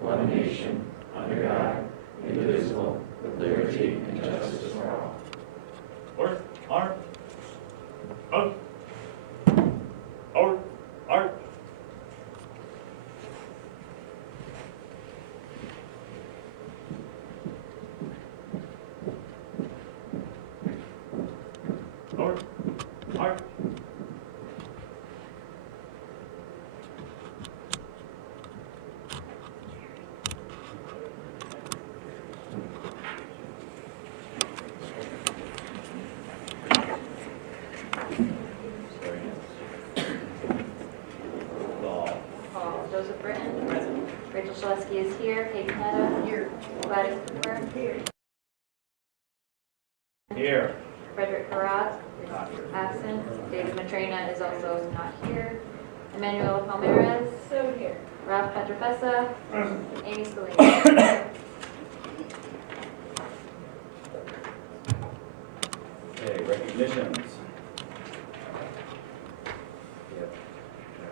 one nation, under God, indivisible, with liberty and justice for all. Order, honor, oath, order, art. Order, art. Joseph Britton. Rachel Shaleski is here. Kate Canetta. Here. Gladys Cooper. Here. Here. Frederick Karat is absent. David Matrena is also not here. Emmanuel Palmeras. So here. Ralph Petrofessa. Amy Scalini. Okay, recognitions.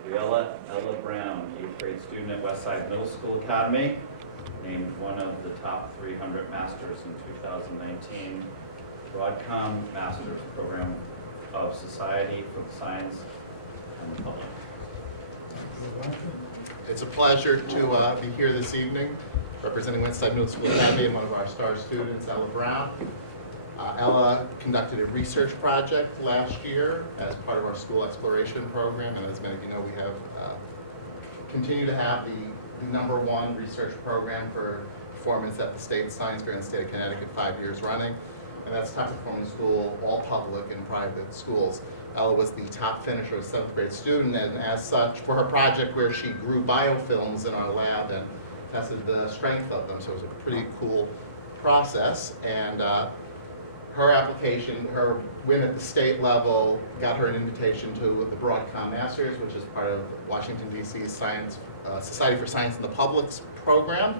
Gabriella Ella Brown, 8th grade student at Westside Middle School Academy, named one of the top 300 masters in 2019 Broadcom Masters Program of Society for the Science and the Public. It's a pleasure to be here this evening representing Westside Middle School Academy and one of our star students, Ella Brown. Ella conducted a research project last year as part of our school exploration program, and as many of you know, we have continue to have the #1 research program for performance at the state science fair in the state of Connecticut 5 years running, and that's top performing school, all public and private schools. Ella was the top finisher, a 7th grade student, and as such, for her project where she grew biofilms in our lab and tested the strength of them, so it was a pretty cool process. And her application, her win at the state level, got her an invitation to the Broadcom Masters, which is part of Washington, D.C.'s Society for Science and the Public's program.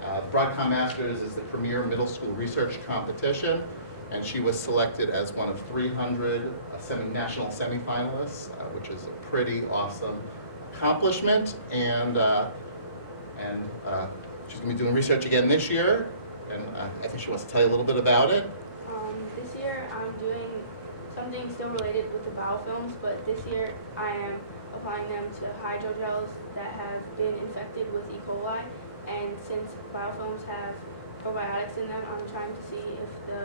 The Broadcom Masters is the premier middle school research competition, and she was selected as one of 300 national semifinalists, which is a pretty awesome accomplishment. And she's going to be doing research again this year, and I think she wants to tell you a little bit about it. This year I'm doing something still related with the biofilms, but this year I am applying them to hydrogels that have been infected with E. coli, and since biofilms have probiotics in them, I'm trying to see if the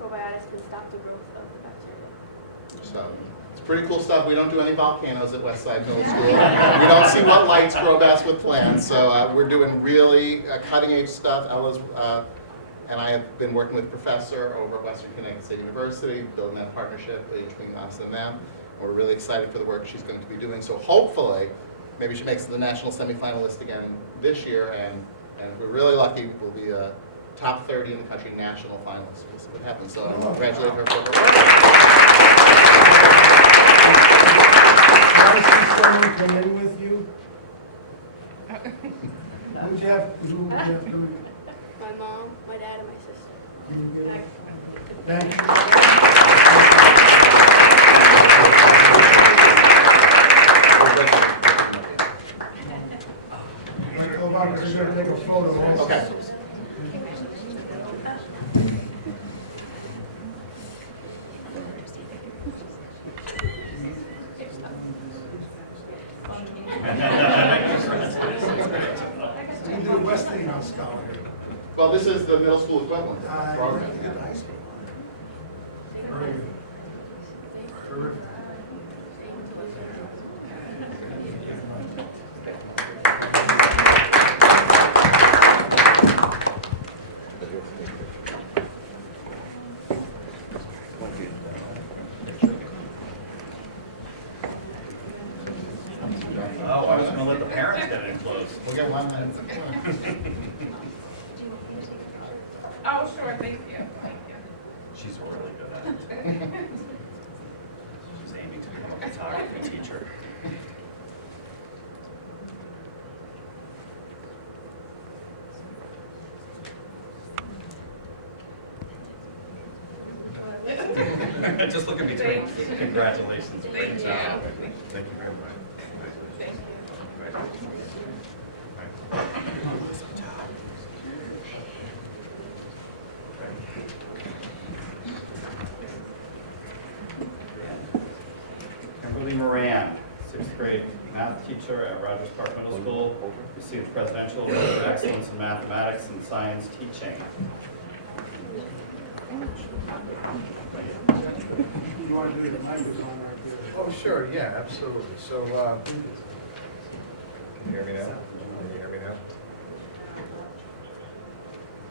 probiotics can stop the growth of the bacteria. So it's pretty cool stuff. We don't do any volcanoes at Westside Middle School. We don't see what lights grow best with plants. So we're doing really cutting edge stuff. Ella's and I have been working with a professor over at Western Connecticut State University, building that partnership between us and them. We're really excited for the work she's going to be doing. So hopefully, maybe she makes the national semifinalist again this year, and if we're really lucky, we'll be a top 30 in the country national finalist. We'll see what happens. So I congratulate her for her work. How does someone come in with you? Who'd you have to? My mom, my dad, and my sister. Thank you. Go back, we're going to take a photo also. Okay. You did Westinghouse Scholar. Well, this is the middle school equivalent of that program. You did high school. Very good. Terrific. Oh, I was going to let the parents get in close. We'll get one. Oh, sure, thank you. Thank you. She's really good at it. She's aiming to become a photography teacher. Just look in between. Congratulations. Great job. Thank you very much. Thank you. Kimberly Moran, 6th grade math teacher at Rogers Park Middle School, received Presidential Award for Excellence in Mathematics and Science Teaching. You want to do the microphone right there? Oh, sure, yeah, absolutely. So, can you hear me now? Can you hear me now?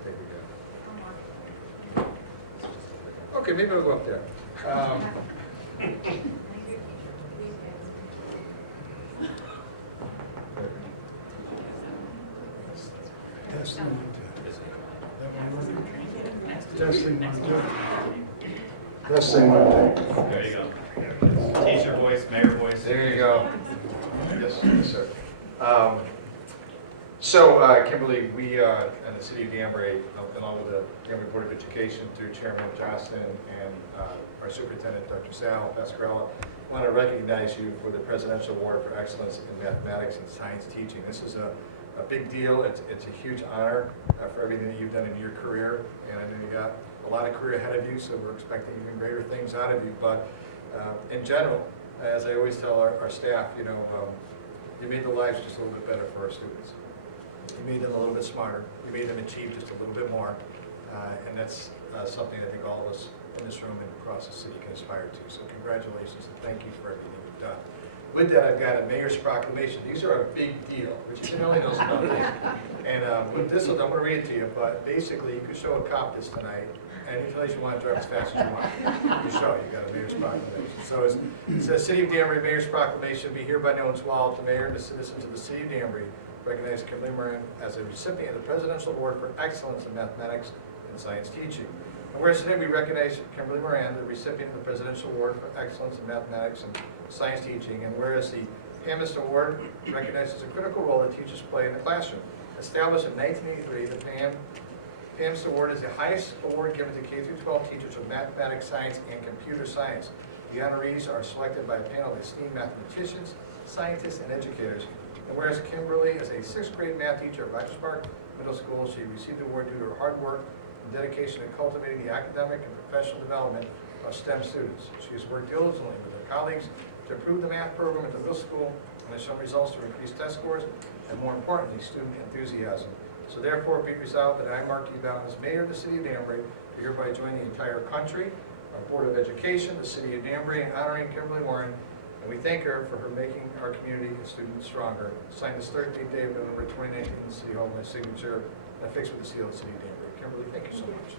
There we go. Okay, maybe I'll go up there. Testing one, two. Testing one, two. Testing one, two. There you go. Teacher voice, mayor voice. There you go. Yes, yes, sir. Kimberly, we in the city of Danbury, along with the Danbury Board of Education through Chairman Johnston and our Superintendent, Dr. Sal Pascarella, want to recognize you for the Presidential Award for Excellence in Mathematics and Science Teaching. This is a big deal. It's a huge honor for everything that you've done in your career, and I know you got a lot of career ahead of you, so we're expecting even greater things out of you. But in general, as I always tell our staff, you know, you made the lives just a little bit better for our students. You made them a little bit smarter. You made them achieve just a little bit more, and that's something I think all of us in this room and across the city can aspire to. So congratulations and thank you for everything you've done. With that, I've got a mayor's proclamation. These are a big deal, which you only knows about this. And with this, I'm going to read it to you, but basically, you could show a cop this tonight, and you tell us you want to drive as fast as you want. You show, you got a mayor's proclamation. So it says, City of Danbury Mayor's Proclamation, be hereby known swallowed to mayor and the citizens of the City of Danbury, recognize Kimberly Moran as a recipient of the Presidential Award for Excellence in Mathematics and Science Teaching. And whereas today we recognize Kimberly Moran, the recipient of the Presidential Award for Excellence in Mathematics and Science Teaching, and whereas the PAMIST Award recognizes a critical role that teachers play in the classroom. Established in 1983, the PAMIST Award is the highest award given to K-12 teachers of mathematics, science, and computer science. The honorees are selected by a panel of esteemed mathematicians, scientists, and educators. And whereas Kimberly is a 6th grade math teacher at Rogers Park Middle School, she received the award due to her hard work and dedication to cultivating the academic and professional development of STEM students. She has worked diligently with her colleagues to improve the math program at the middle school and has shown results to increase test scores and, more importantly, student enthusiasm. So therefore, be resolved that I mark you down as mayor of the City of Danbury to hereby join the entire country, our Board of Education, the City of Danbury, in honoring Kimberly Moran. And we thank her for her making our community and students stronger. Signed this 13th day of November 2019 in the City Hall, my signature, and affixed with the seal of the City of Danbury. Kimberly, thank you so much.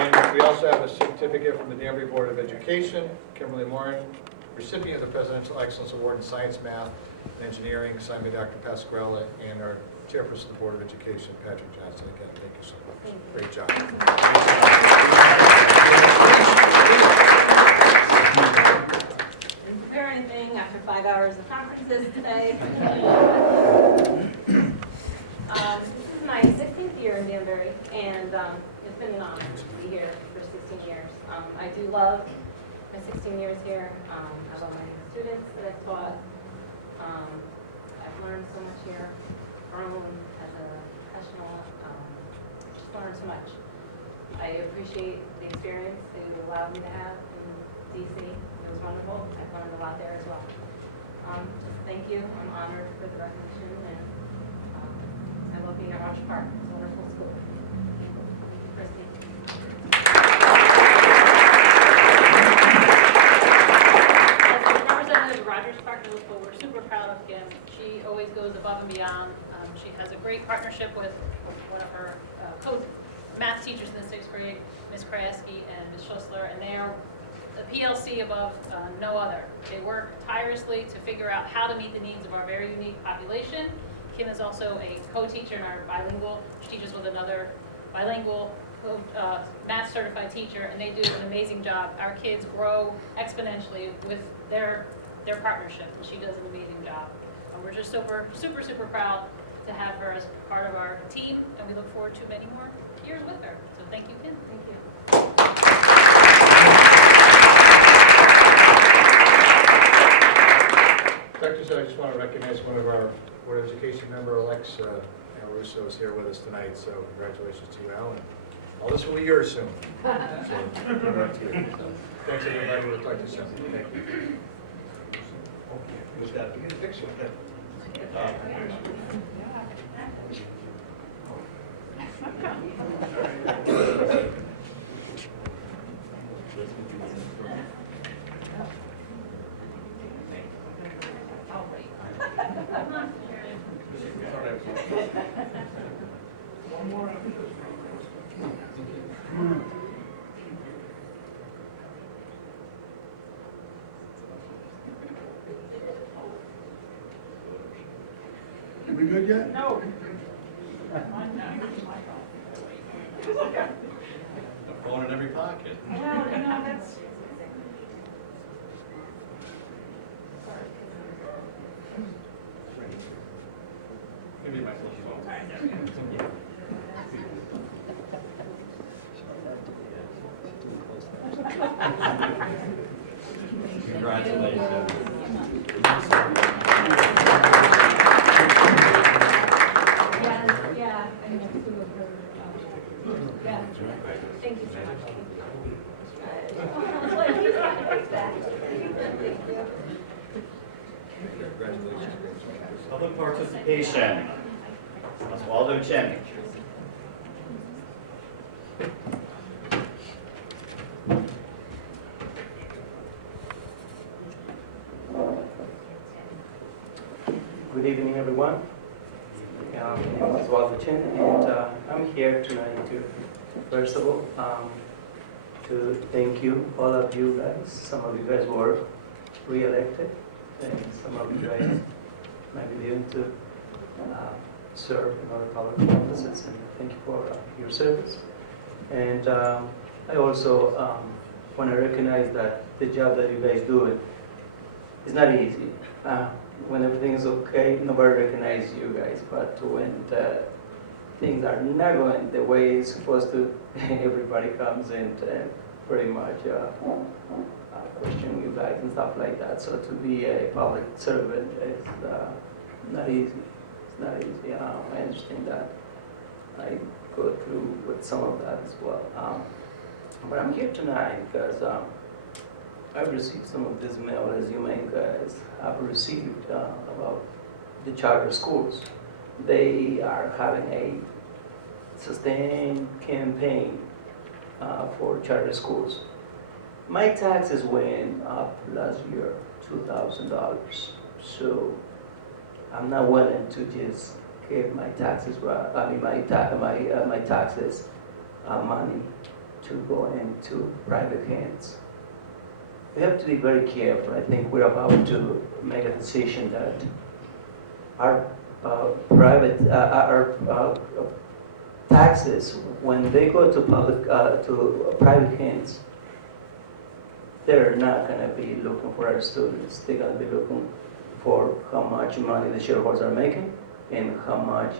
And we also have a certificate from the Danbury Board of Education, Kimberly Moran, recipient of the Presidential Excellence Award in Science, Math, and Engineering, signed by Dr. Pascarella, and our chairperson of the Board of Education, Patrick Johnson. Again, thank you so much. Great job. Didn't prepare anything after 5 hours of conferences today. This is my 16th year in Danbury, and it's been an honor to be here for 16 years. I do love my 16 years here. I love my students that I've taught. I've learned so much here, grown as a professional, just learned so much. I appreciate the experience that you allowed me to have in DC. It was wonderful. I've learned a lot there as well. Just thank you. I'm honored for the recognition, and I love being at Rogers Park. It's a wonderful school. Thank you, Christy. Rogers Park Middle School, we're super proud of Kim. She always goes above and beyond. She has a great partnership with one of her math teachers in the 6th grade, Ms. Kraski and Ms. Schussler, and they are the PLC above no other. They work tirelessly to figure out how to meet the needs of our very unique population. Kim is also a co-teacher in our bilingual. She teaches with another bilingual math certified teacher, and they do an amazing job. Our kids grow exponentially with their partnership, and she does an amazing job. And we're just super, super, super proud to have her as part of our team, and we look forward to many more years with her. So thank you, Kim. Thank you. Dr. said I just want to recognize one of our Board of Education member-elects Al Russo is here with us tonight, so congratulations to you, Al. And all this will be yours soon. So, congrats to you. Thanks, everybody. We'll talk to you soon. Thank you. With that, we get a picture. We good yet? No. A phone in every pocket. Well, that's. Give me my cell phone. Congratulations. Yeah. Thank you so much. Public participation. Oswaldo Chen. Good evening, everyone. My name is Oswaldo Chen, and I'm here tonight to, first of all, to thank you, all of you guys. Some of you guys were re-elected, and some of you guys might be able to serve in other public offices, and thank you for your service. And I also want to recognize that the job that you guys do is not easy. When everything is okay, nobody recognizes you guys, but when things are not going the way it's supposed to, everybody comes and pretty much question you guys and stuff like that. So to be a public servant is not easy. It's not easy. I understand that. I go through with some of that as well. But I'm here tonight because I've received some of this mail, as you may guys have received, about the charter schools. They are having a sustained campaign for charter schools. My taxes went up last year, $2,000. So I'm not willing to just give my taxes, my taxes money to go into private hands. We have to be very careful. I think we're about to make a decision that our taxes, when they go to private hands, they're not going to be looking for our students. They're going to be looking for how much money the shareholders are making and how much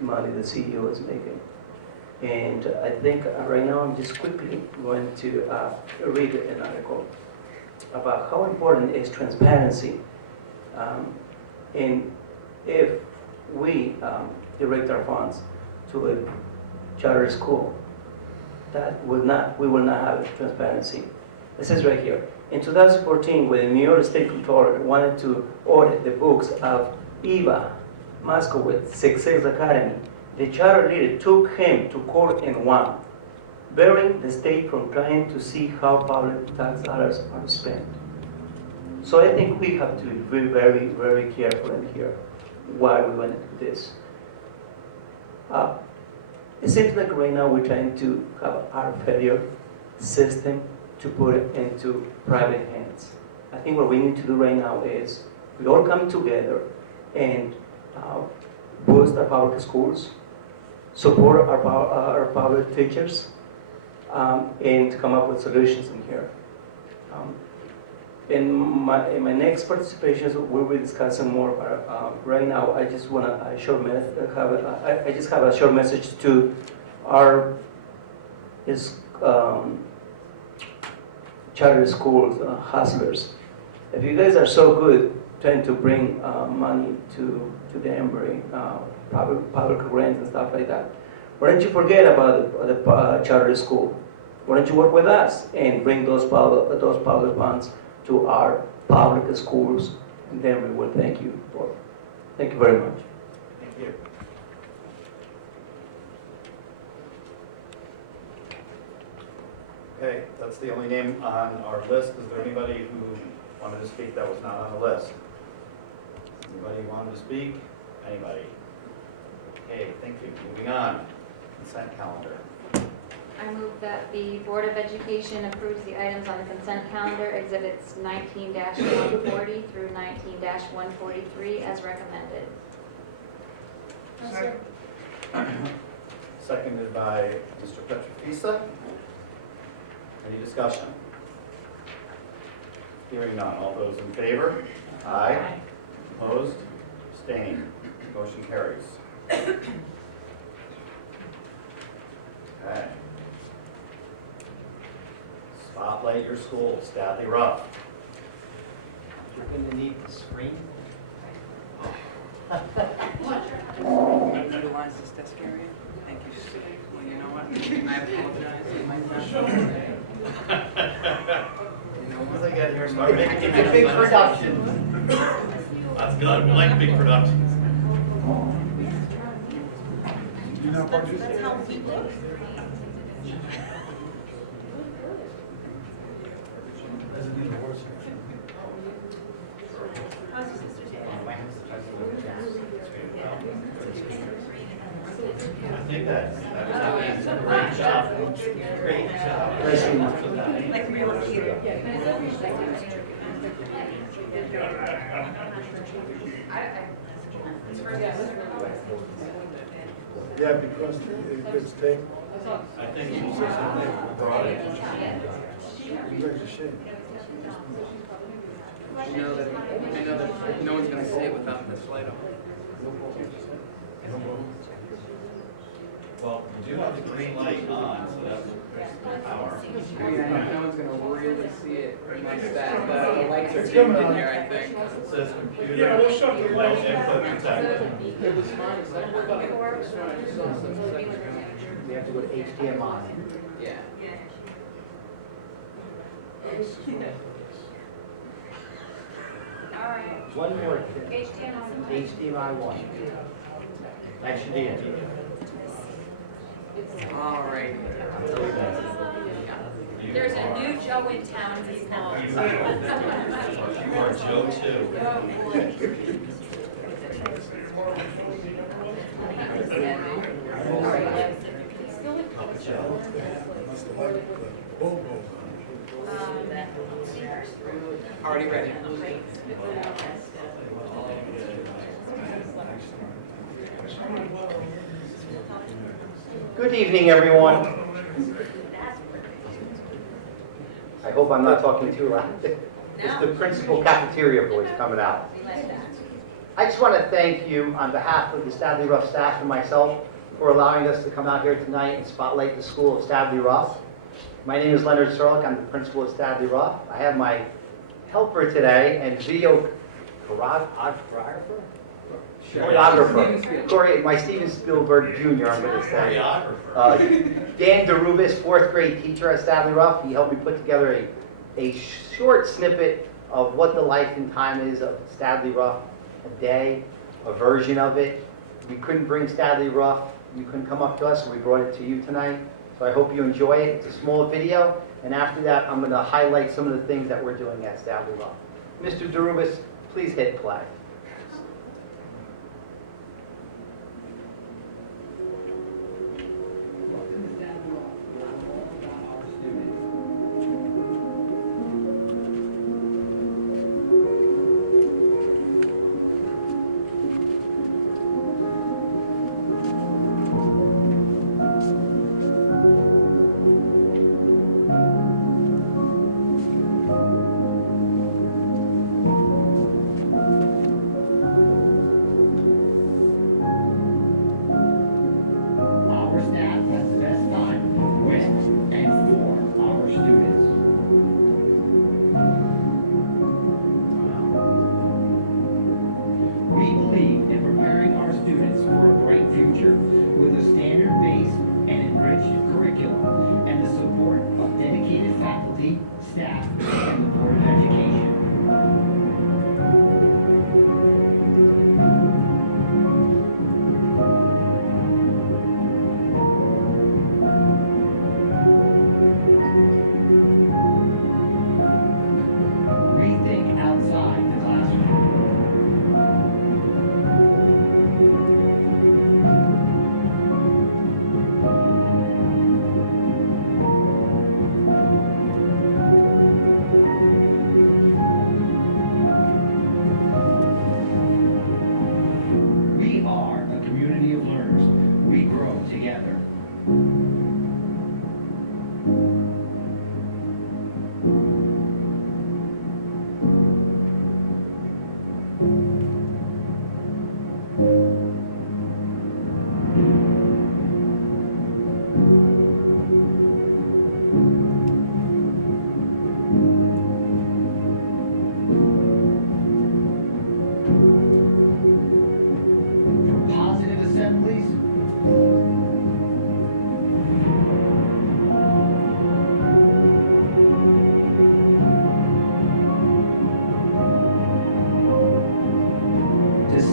money the CEO is making. And I think right now I'm just quickly going to read an article about how important is transparency. And if we direct our funds to a charter school, we will not have transparency. It says right here, in 2014, when the New York State Comptroller wanted to audit the books of Eva Moskowitz Success Academy, the charter leader took him to court and won, barring the state from trying to see how public tax dollars are spent. So I think we have to be very, very careful in here why we went into this. It seems like right now we're trying to have our failure system to put it into private hands. I think what we need to do right now is we all come together and boost our public schools, support our public teachers, and come up with solutions in here. In my next participations, we'll be discussing more. But right now, I just want to have a short message to our charter schools hustlers. If you guys are so good trying to bring money to to Danbury, public grants and stuff like that. Why don't you forget about the charter school? Why don't you work with us and bring those public funds to our public schools, and then we will thank you for it. Thank you very much. Thank you. Okay, that's the only name on our list. Is there anybody who wanted to speak that was not on the list? Anybody wanted to speak? Anybody? Okay, thank you. Moving on. Consent calendar. I move that the Board of Education approves the items on the consent calendar, exhibits 19-140 through 19-143 as recommended. Seconded by Mr. Petrofisa. Any discussion? Hearing none. All those in favor? Aye. Opposed? Abstained? Motion carries. Okay. Spotlight your school, Stadley Ruff. You're going to need the screen. Utilize this desk area. Thank you. Well, you know what? I apologize. You know Once what? I get here, It's a big production. That's good. We like big productions. You not participate? Doesn't need a horse. I think that was a great job. Great job. Like real theater. Yeah, because it gets taken. I think you brought it. It makes a shame. I know that no one's gonna see it without this light on. Well, you do have the green light on, so that's power. I mean, I know no one's gonna really see it unless the lights are tuned in here, I think. It says computer, no input detected. It was fine, it's like, what about it? It was fine, I just saw some seconds ago. We have to go to HDMI. Yeah. All right. One more thing. HTML. HDMI 1. That should be it. All right. I'll tell you that. There's a new Joe in town, he's now. You are Joe too. Must have liked the Bobo. Already ready. Good evening, everyone. I hope I'm not talking too loud. It's the principal cafeteria voice coming out. I just want to thank you on behalf of the Stadley Ruff staff and myself for allowing us to come out here tonight and spotlight the school of Stadley Ruff. My name is Leonard Serlich. I'm the principal of Stadley Ruff. I have my helper today and video choreographer? My Steven Spielberg Jr., I'm going to say. Dan Darubis, 4th grade teacher at Stadley Ruff. He helped me put together a short snippet of what the life and time is of Stadley Ruff, a day, a version of it. We couldn't bring Stadley Ruff. You couldn't come up to us, so we brought it to you tonight. So I hope you enjoy it. It's a small video, and after that, I'm going to highlight some of the things that we're doing at Stadley Ruff. Mr. Darubis, please hit play.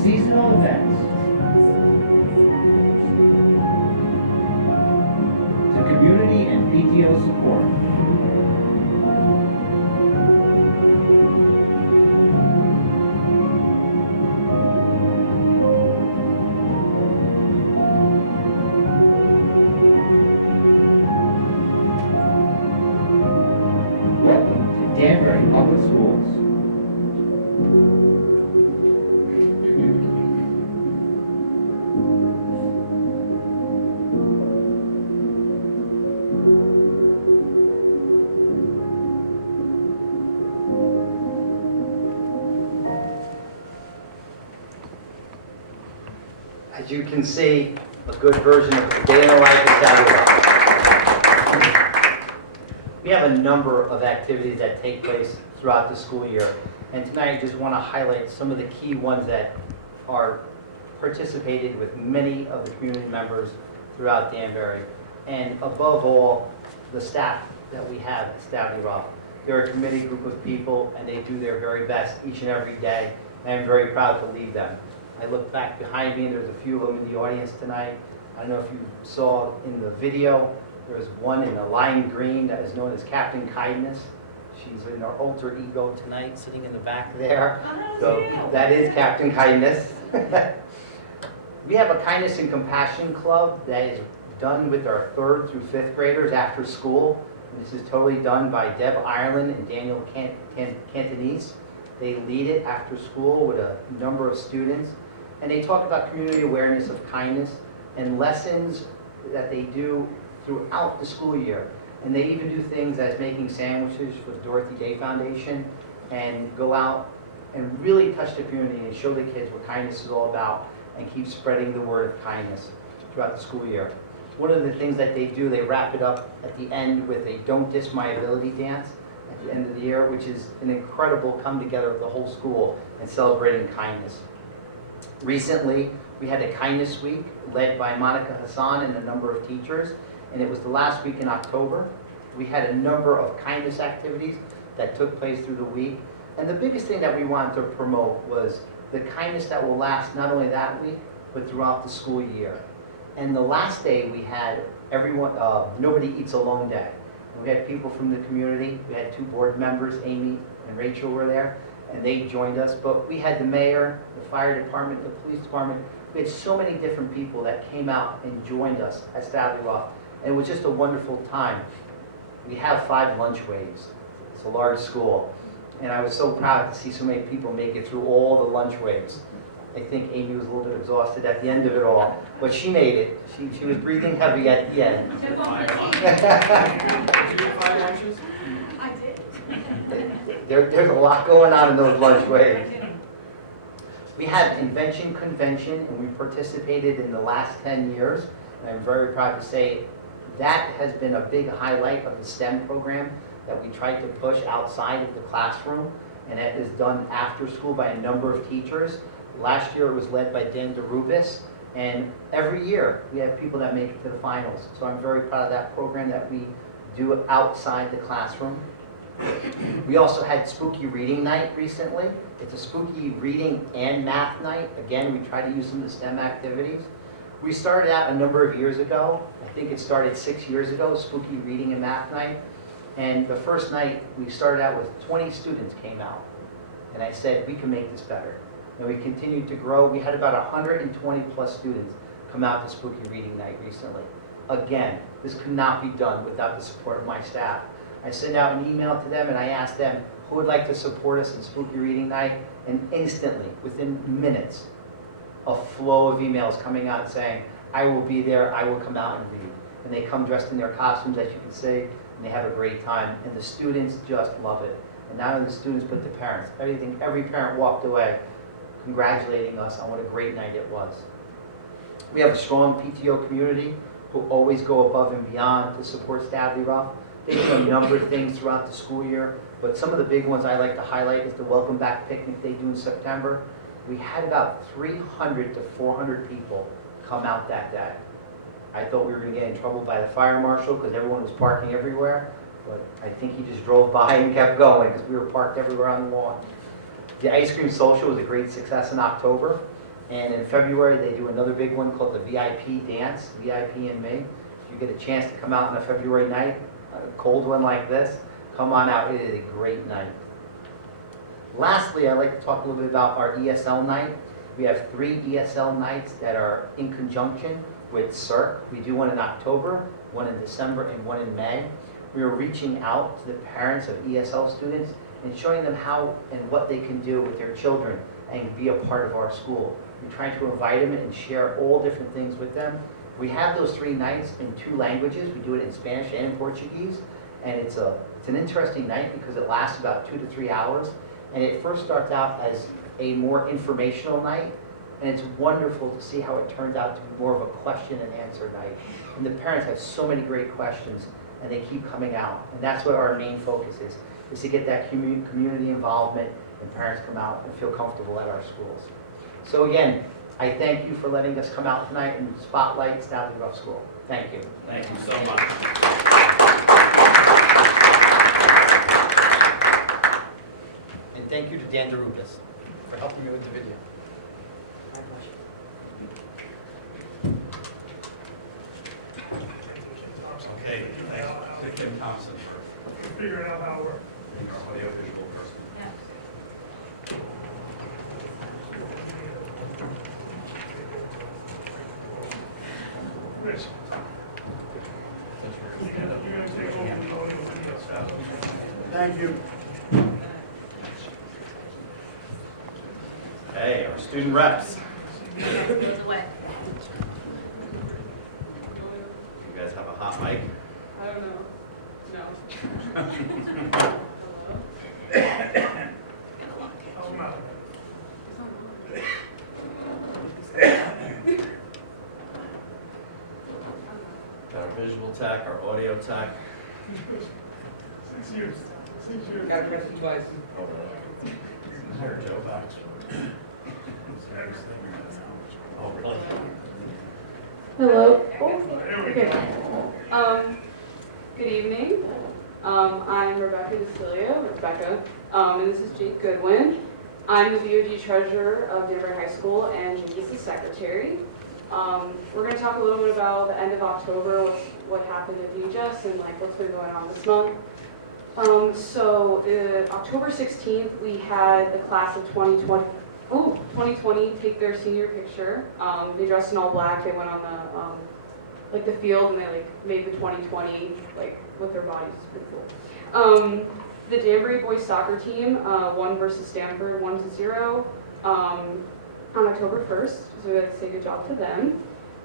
seasonal events, to community and PTO support. Welcome to Danbury Public Schools. As you can see, a good version of the day in the life of Danbury. We have a number of activities that take place throughout the school year, and tonight I just want to highlight some of the key ones that are participated with many of the community members throughout Danbury, and above all, the staff that we have at Stanley Roth. They're a committed group of people, and they do their very best each and every day, and I'm very proud to lead them. I look back behind me, and there's a few of them in the audience tonight. I don't know if you saw in the video, there's one in the lime green that is known as Captain Kindness. She's in our alter ego tonight, sitting in the back there. So that is Captain Kindness. We have a Kindness and Compassion Club that is done with our 3rd through 5th graders after school. This is totally done by Deb Ireland and Daniel Cantonese. They lead it after school with a number of students. And they talk about community awareness of kindness and lessons that they do throughout the school year. And they even do things as making sandwiches for the Dorothy Day Foundation and go out and really touch the community and show the kids what kindness is all about and keep spreading the word of kindness throughout the school year. One of the things that they do, they wrap it up at the end with a Don't Diss My Ability dance at the end of the year, which is an incredible come together of the whole school and celebrating kindness. Recently, we had a Kindness Week led by Monica Hassan and a number of teachers, and it was the last week in October. We had a number of kindness activities that took place through the week, and the biggest thing that we wanted to promote was the kindness that will last not only that week, but throughout the school year. And the last day we had everyone, Nobody Eats Alone Day. And we had people from the community. We had 2 board members, Amy and Rachel were there, and they joined us. But we had the mayor, the fire department, the police department. We had so many different people that came out and joined us at Stanley Roth. And it was just a wonderful time. We have 5 lunch waves. It's a large school. And I was so proud to see so many people make it through all the lunch waves. I think Amy was a little bit exhausted at the end of it all, but she made it. She was breathing heavy at the end. Did you get 5 lunches? I did. There's a lot going on in those lunch waves. We had Invention Convention, and we participated in the last 10 years. And I'm very proud to say that has been a big highlight of the STEM program that we tried to push outside of the classroom, and that is done after school by a number of teachers. Last year it was led by Dan DeRubis, and every year we have people that make it to the finals. So I'm very proud of that program that we do outside the classroom. We also had Spooky Reading Night recently. It's a spooky reading and math night. Again, we try to use some of the STEM activities. We started out a number of years ago. I think it started 6 years ago, Spooky Reading and Math Night. And the first night we started out with 20 students came out. And I said, we can make this better. And we continued to grow. We had about 120 plus students come out to Spooky Reading Night recently. Again, this could not be done without the support of my staff. I sent out an email to them and I asked them who would like to support us in Spooky Reading Night, and instantly, within minutes, a flow of emails coming out saying, I will be there, I will come out and read. And they come dressed in their costumes, as you can see, and they have a great time. And the students just love it. And not only the students, but the parents. Every parent walked away congratulating us on what a great night it was. We have a strong PTO community who always go above and beyond to support Stanley Roth. They do a number of things throughout the school year, but some of the big ones I like to highlight is the Welcome Back picnic they do in September. We had about 300 to 400 people come out that day. I thought we were going to get in trouble by the fire marshal because everyone was parking everywhere, but I think he just drove by and kept going because we were parked everywhere on the lawn. The ice cream social was a great success in October. And in February, they do another big one called the VIP Dance, VIP and Me. If you get a chance to come out on a February night, a cold one like this, come on out. It is a great night. Lastly, I'd like to talk a little bit about our ESL night. We have 3 ESL nights that are in conjunction with CERC. We do one in October, one in December, and one in May. We are reaching out to the parents of ESL students and showing them how and what they can do with their children and be a part of our school. We're trying to invite them and share all different things with them. We have those 3 nights in 2 languages. We do it in Spanish and in Portuguese. And it's an interesting night because it lasts about 2 to 3 hours. And it first starts out as a more informational night. And it's wonderful to see how it turns out to be more of a question and answer night. And the parents have so many great questions and they keep coming out. And that's what our main focus is to get that community involvement and parents come out and feel comfortable at our schools. So again, I thank you for letting us come out tonight and spotlight Stanley Rough School. Thank you. Thank you so much. And thank you to Dan Darubis for helping me with the video. Okay, thanks to Kim Thompson for Figuring out how it works. being our audiovisual person. Rich. You're gonna take over the audio video stuff. Thank you. Hey, our student reps. Goes away. You guys have a hot mic? I don't know. No. Oh, no. Got our visual tech, our audio tech. 6 years. 6 years. Gotta press it twice. Oh, really? Is there a Joe box? Oh, really? Hello. There we Okay. go. Good evening. I'm Rebecca Rebecca, and this is Jake Goodwin. I'm the VOD treasurer of Danbury High School, and Jake is the secretary. We're going to talk a little bit about the end of October, what happened at DHS, and like what's been going on this month. October 16th, we had the class of 2020 take their senior picture. They dressed in all black. They went on the field, and they made the 2020 with their bodies. It's pretty cool. The Danbury boys soccer team won versus Stanford 1-0 on October 1st. So we like to say good job to them.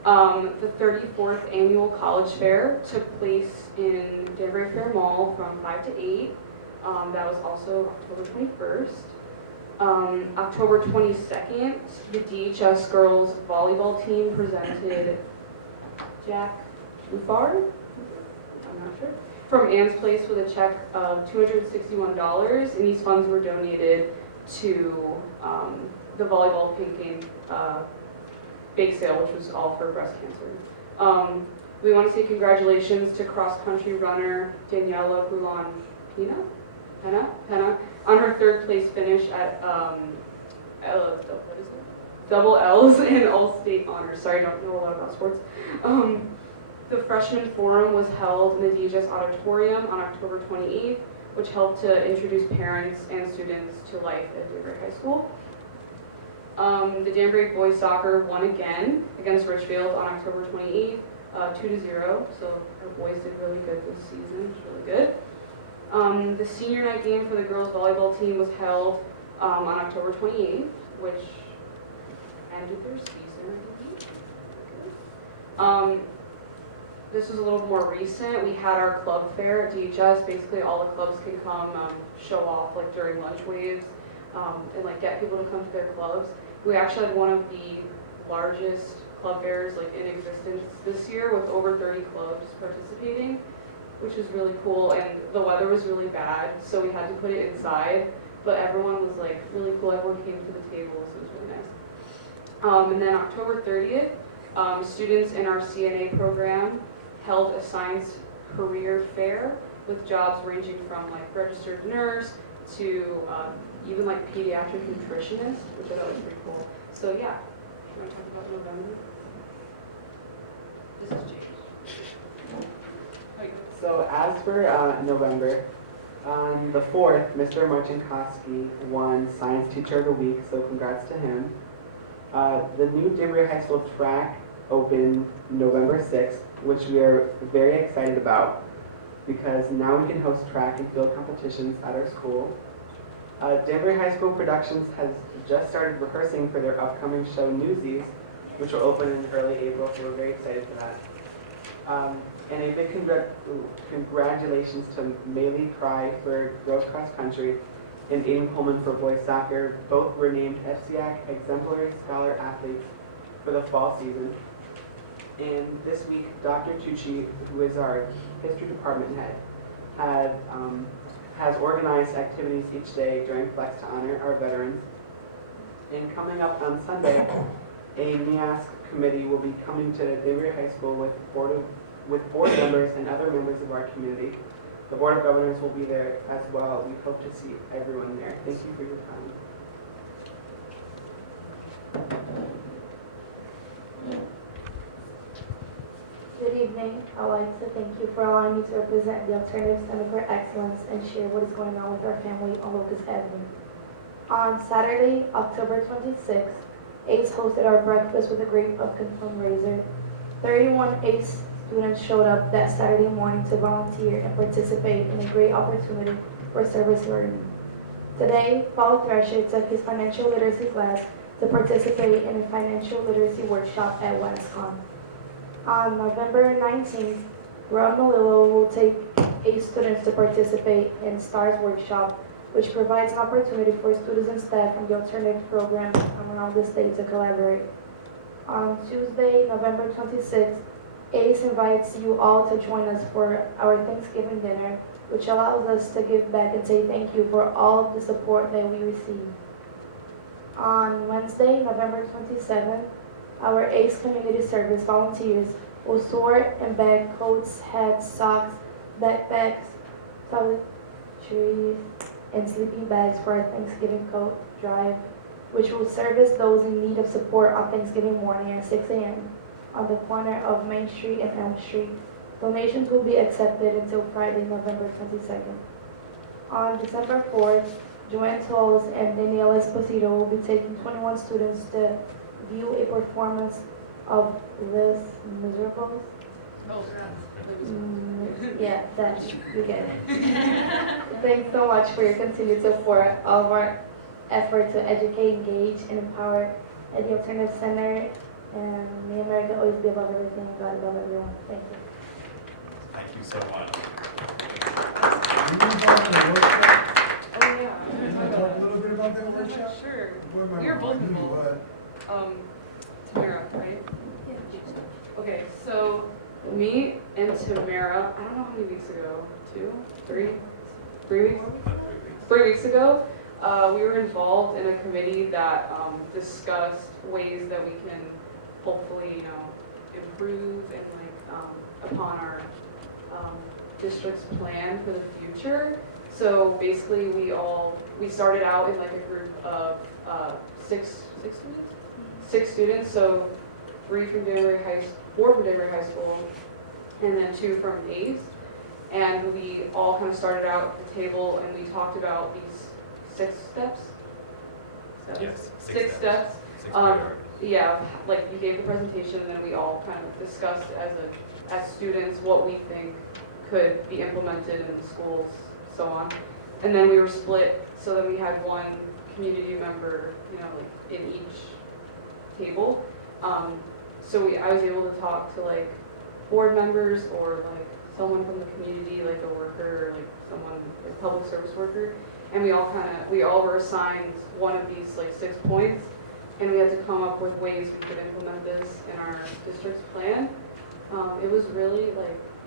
The 34th annual college fair took place in Danbury Fair Mall from 5 to 8. That was also October 21st. October 22nd, the DHS girls volleyball team presented Jack Buffard, I'm not sure, from Ann's Place with a check of $261, and these funds were donated to the volleyball pink game bake sale, which was all for breast cancer. We want to say congratulations to cross-country runner Daniela Boulon Penna on her 3rd place finish at double L's in all-state honors. Sorry, I don't know a lot about sports. The freshman forum was held in the DHS auditorium on October 28th, which helped to introduce parents and students to life at Danbury High School. The Danbury boys soccer won again against Richfield on October 28th, 2-0. So our boys did really good this season. It's really good. The senior night game for the girls volleyball team was held on October 28th, which ended their season, I believe. This was a little more recent. We had our club fair at DHS. Basically, all the clubs can come show off during lunch waves and get people to come to their clubs. We actually had one of the largest club fairs in existence this year with over 30 clubs participating, which is really cool. And the weather was really bad, so we had to put it inside. But everyone was really cool. Everyone came to the table, so it was really nice. And then October 30th, students in our CNA program held a science career fair with jobs ranging from registered nurse to even pediatric nutritionist, which I thought was pretty cool. So yeah, You want to talk about November? This is James. So as for November, on the 4th, Mr. Marcinkowski won Science Teacher of the Week, so congrats to him. The new Danbury High School track opened November 6th, which we are very excited about because now we can host track and field competitions at our school. Danbury High School Productions has just started rehearsing for their upcoming show Newsies, which will open in early April, so we're very excited for that. And a big congratulations to Maylee Cry for girls cross country and Aiden Coleman for boys soccer. Both were named FCAC Exemplary Scholar Athletes for the fall season. And this week, Dr. Tucci, who is our history department head, has organized activities each day during Flex to honor our veterans. And coming up on Sunday, a NEASC committee will be coming to Danbury High School with board members and other members of our community. The Board of Governors will be there as well. We hope to see everyone there. Thank you for your time. Good evening. I'd like to thank you for allowing me to represent the Alternative Center for Excellence and share what is going on with our family on Locust Avenue. On Saturday, October 26th, ACE hosted our breakfast with a great pumpkin fundraiser. 31 ACE students showed up that Saturday morning to volunteer and participate in a great opportunity for service learning. Today, Paul Thrasher took his financial literacy class to participate in a financial literacy workshop at WestCon. On November 19th, Ron Malillo will take ACE students to participate in STARS workshop, which provides an opportunity for students and staff from the alternative program from around the state to collaborate. On Tuesday, November 26th, ACE invites you all to join us for our Thanksgiving dinner, which allows us to give back and say thank you for all of the support that we receive. On Wednesday, November 27th, our ACE Community Service volunteers will sort and bag coats, hats, socks, backpacks, toiletries, and sleeping bags for our Thanksgiving coat drive, which will service those in need of support on Thanksgiving morning at 6 a.m. on the corner of Main Street and Elm Street. Donations will be accepted until Friday, November 22nd. On December 4th, Joanne Tolles and Daniela Esposito will be taking 21 students to view a performance of Les Miserables. Yeah, that, you get it. Thanks so much for your continued support of our effort to educate, engage, and empower at the Alternative Center. And may America always be above everything, and God above everyone. Thank you. Thank you so much. Can you talk about the workshop? Oh, yeah. Can you talk a little bit about that workshop? Sure. What am I You're both reminding you involved. what? Tamara, right? Okay, so me and Tamara, I don't know how many weeks ago, 3 weeks? 3 weeks ago, we were involved in a committee that discussed ways that we can hopefully, improve and upon our district's plan for the future. So basically, we started out in a group of six students. So 4 from Danbury High School, and then 2 from ACE. And we all kind of started out at the table, and we talked about these 6 steps. Yes, 6 steps. Yeah, you gave the presentation, and then we all kind of discussed as students what we think could be implemented in the schools, so on. And then we were split so that we had one community member, in each table. So I was able to talk to board members or someone from the community, a worker, or someone, a public service worker. And we all were assigned one of these 6 points, and we had to come up with ways we could implement this in our district's plan. It was really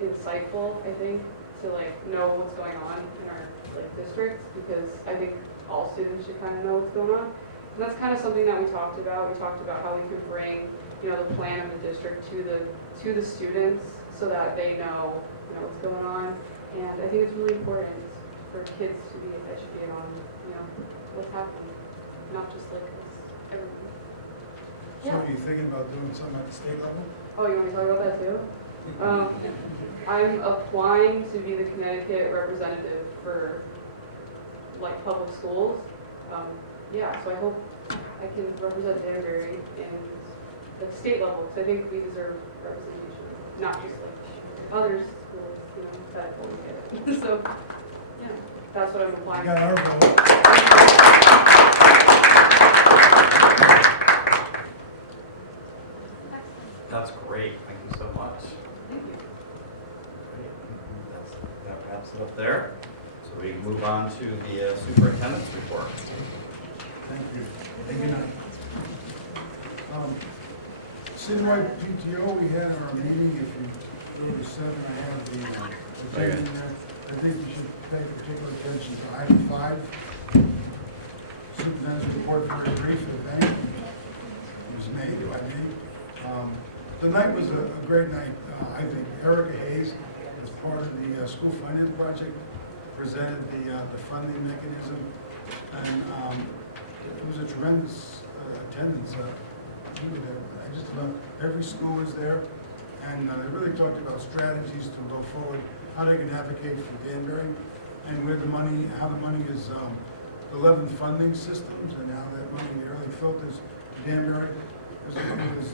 insightful, I think, to know what's going on in our district, because I think all students should kind of know what's going on. And that's kind of something that we talked about. We talked about how we could bring, the plan of the district to the students so that they know, what's going on. And I think it's really important for kids to be educated on, what's happening, not just everything. So are you thinking about doing something at the state level? Oh, you want me to talk about that too? I'm applying to be the Connecticut representative for like public schools. Yeah, so I hope I can represent Danbury in the state level, because I think we deserve representation, not just like other schools, you know, that don't get it. So, yeah, that's what I'm You applying. got our vote. That's great, thank you so much. Thank you. That wraps it up there. So we can move on to the superintendent's report. Thank you. And good night. Citywide PTO, we had our meeting. If you go to 7, I have the agenda in there. I think you should pay particular attention to item 5. Superintendent's report, very brief, if any. It was made by me. The night was a great night. I think Erica Hayes, as part of the school finance project, presented the funding mechanism, and it was a tremendous attendance. Just about every school was there, and they really talked about strategies to go forward, how they can advocate for Danbury, and where the money, how the money is, 11 funding systems, and how that money really filters to Danbury. It was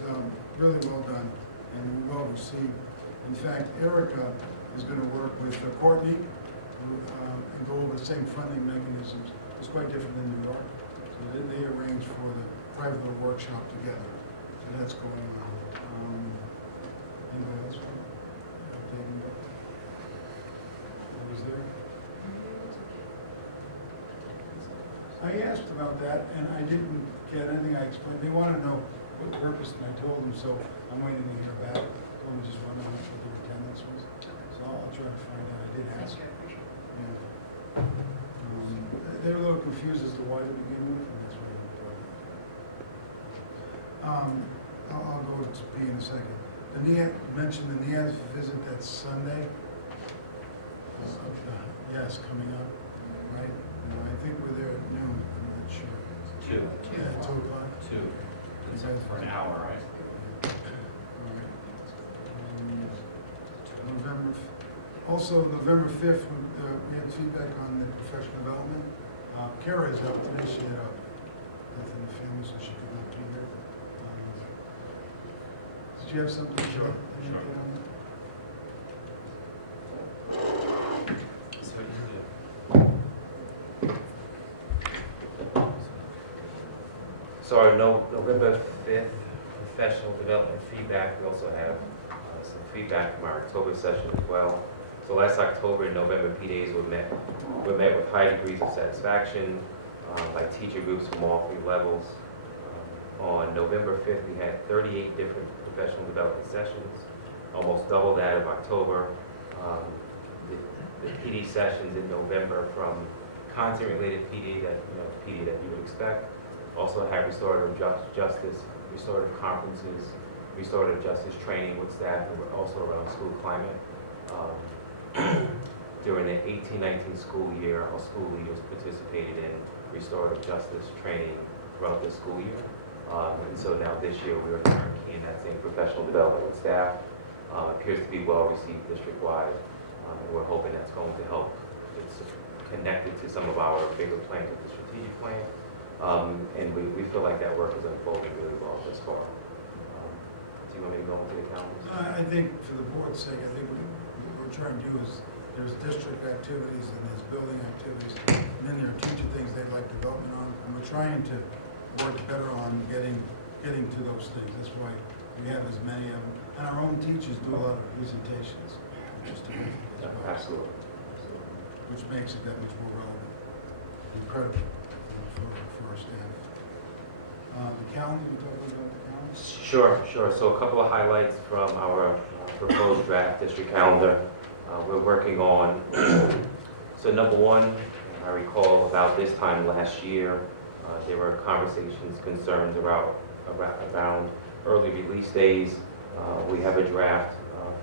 really well done and well received. In fact, Erica is going to work with Courtney and go over the same funding mechanisms. It's quite different than New York. So they arranged for the private little workshop together. So that's going on. Anybody else want to update me? Was there? I asked about that, and I didn't get anything. I explained. They want to know what purpose, and I told them, so I'm waiting to hear back. I told them just want to know what their attendance was. So I'll try to find out. I did ask. Yeah. They were a little confused as to why to begin with, and that's what I'm talking about. I'll go to P in a second. The mentioned the NIAS visit that's Sunday. Yes, coming up, right? I think we're there at noon. I'm not sure. 2. Yeah, 2 o'clock. 2. It's for an hour, right? All right. Also, November 5th, we had feedback on the professional development. Kara is out today. She had a death in the family, so she could not be here. Did you have something? Sure. So our November 5th professional development feedback, we also have some feedback from our October session as well. So last October and November PDAs were met with high degrees of satisfaction by teacher groups from all 3 levels. On November 5th, we had 38 different professional development sessions, almost double that of October. The PD sessions in November, from content-related PD that you would expect, also had restorative justice, restorative conferences, restorative justice training with staff, and also around school climate. During the 18-19 school year, our school leaders participated in restorative justice training throughout the school year. And so now this year we are keying that same professional development with staff. Appears to be well received district-wide, and we're hoping that's going to help. It's connected to some of our bigger plans with the strategic plan, and we feel like that work is unfolding really well thus far. Do you want me to go into the calendars? I think for the board's sake, I think what we're trying to do is there's district activities and there's building activities, and then there are teacher things they'd like development on, and we're trying to work better on getting to those things. That's why we have as many of them. And our own teachers do a lot of presentations, which is terrific as well. Absolutely. Which makes it that much more relevant and credible for our staff. The calendar, you talk about the calendar? Sure. So a couple of highlights from our proposed draft district calendar we're working on. So number one, I recall about this time last year, there were conversations, concerns around early release days. We have a draft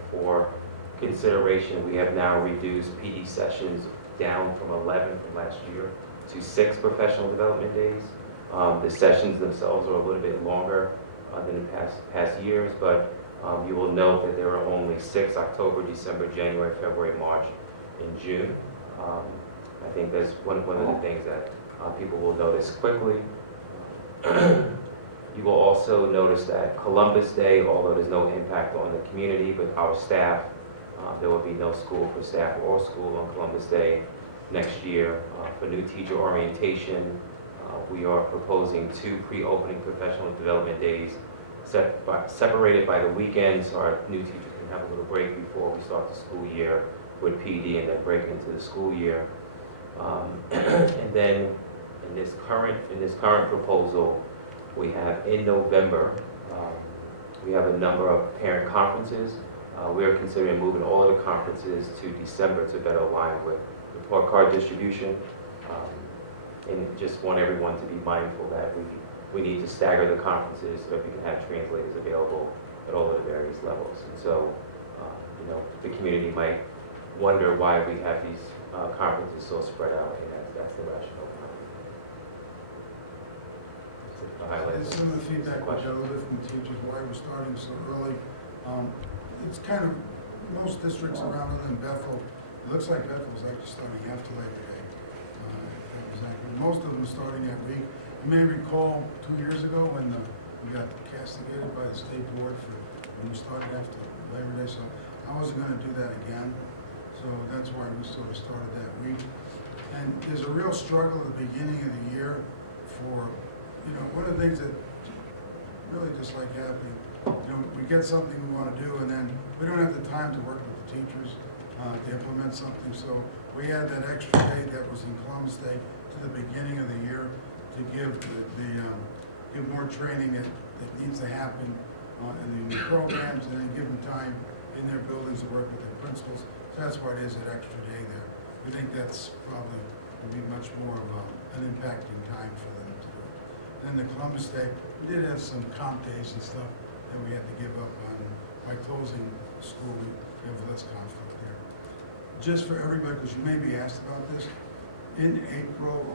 for consideration. We have now reduced PD sessions down from 11 from last year to 6 professional development days. The sessions themselves are a little bit longer, than in past years, but you will note that there are only 6 October, December, January, February, March, and June. I think that's one of the things that people will notice quickly. You will also notice that Columbus Day, although there's no impact on the community, but our staff, there will be no school for staff or school on Columbus Day next year. For new teacher orientation, we are proposing 2 pre-opening professional development days separated by the weekends, so our new teachers can have a little break before we start the school year with PD and then break into the school year. And then in this current proposal, we have in November, we have a number of parent conferences. We are considering moving all of the conferences to December to better align with report card distribution. And just want everyone to be mindful that we need to stagger the conferences so that we can have translators available at all of the various levels. And so, the community might wonder why we have these conferences so spread out, and that's the rationale behind it. Some of the feedback we got a little bit from the teachers, why we're starting so early. It's kind of, most districts around other than Bethel, it looks like Bethel's actually starting after Labor Day. Most of them starting that week. You may recall 2 years ago when we got castigated by the state board for when we started after Labor Day, so I wasn't going to do that again. So that's why we sort of started that week. And there's a real struggle at the beginning of the year for, one of the things that really just like happening, we get something we want to do and then we don't have the time to work with the teachers to implement something. So we had that extra day that was in Columbus Day to the beginning of the year to give give more training that needs to happen in the programs, and then give them time in their buildings to work with their principals. So that's why it is that extra day there. We think that's probably will be much more of an impacting time for them to do it. Then the Columbus Day, we did have some comp days and stuff that we had to give up on. By closing the school, we have less conflict there. Just for everybody, because you may be asked about this, in April,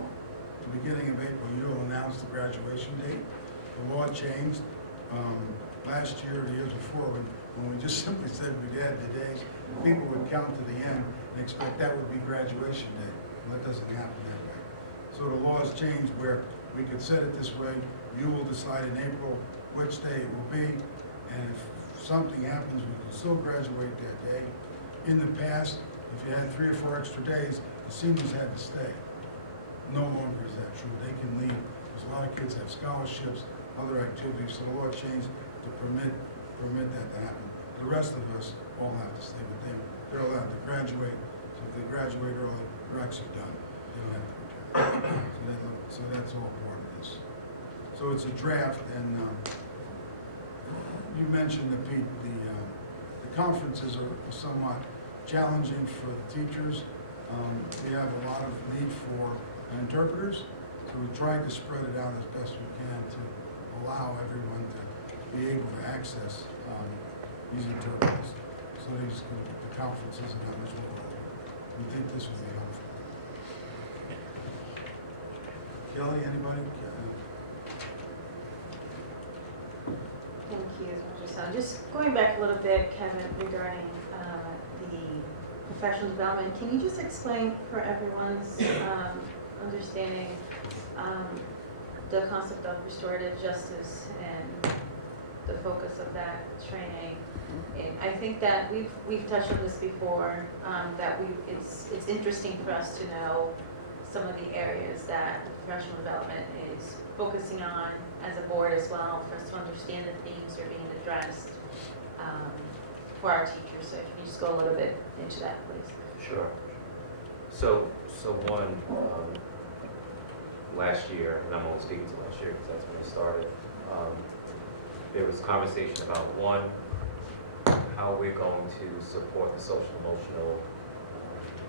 the beginning of April, you'll announce the graduation date. The law changed last year or the years before when we just simply said we'd add the days. People would count to the end and expect that would be graduation day. Well, that doesn't happen that way. So the law has changed where we could set it this way. You will decide in April which day it will be, and if something happens, we can still graduate that day. In the past, if you had 3 or 4 extra days, the seniors had to stay. No longer is that true. They can leave. There's a lot of kids that have scholarships, other activities, so the law changed to permit that to happen. The rest of us all have to stay with them. They're allowed to graduate, so if they graduate early, they're actually done. They don't have to return. So that's all part of this. So it's a draft, and you mentioned the conferences are somewhat challenging for the teachers. We have a lot of need for interpreters, so we tried to spread it out as best we can to allow everyone to be able to access these interpreters. So the conferences are not much more. We think this will be helpful. Kelly, anybody? Thank you, Mr. Son. Just going back a little bit, Kevin, regarding the professional development, can you just explain for everyone's understanding the concept of restorative justice and the focus of that training? And I think that we've touched on this before, that it's interesting for us to know some of the areas that professional development is focusing on as a board as well, for us to understand the themes that are being addressed for our teachers. So can you just go a little bit into that, please? Sure. So one, last year, and I'm only speaking to last year because that's when it started, there was conversation about one, how we're going to support the social emotional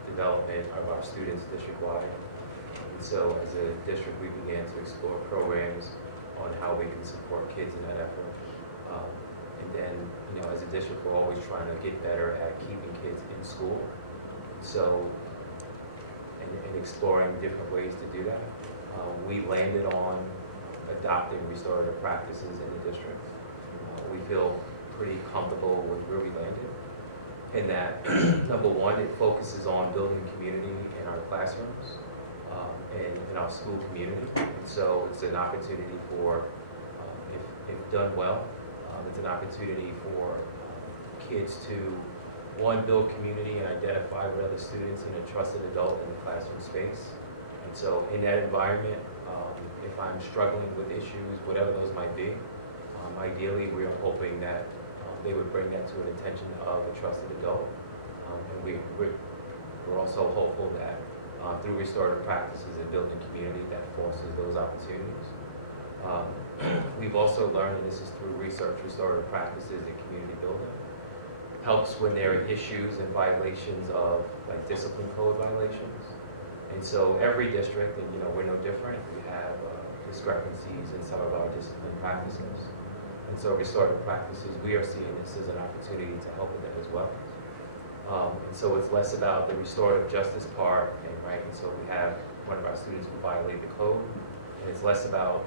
development of our students district-wide. And so as a district, we began to explore programs on how we can support kids in that effort. And then, as a district, we're always trying to get better at keeping kids in school. So, and exploring different ways to do that. We landed on adopting restorative practices in the district. we feel pretty comfortable with where we landed. In that, number one, it focuses on building community in our classrooms and in our school community. And so it's an opportunity for, if done well, it's an opportunity for kids to, one, build community and identify with other students and a trusted adult in the classroom space. And so in that environment, if I'm struggling with issues, whatever those might be, ideally we are hoping that they would bring that to an attention of a trusted adult. And we're also hopeful that through restorative practices and building community that fosters those opportunities. We've also learned, and this is through research, restorative practices and community building, helps when there are issues and violations of like discipline code violations. And so every district, and we're no different, we have discrepancies in some of our discipline practices. And so restorative practices, we are seeing this as an opportunity to help with that as well. And so it's less about the restorative justice part, and so we have one of our students who violated the code, and it's less about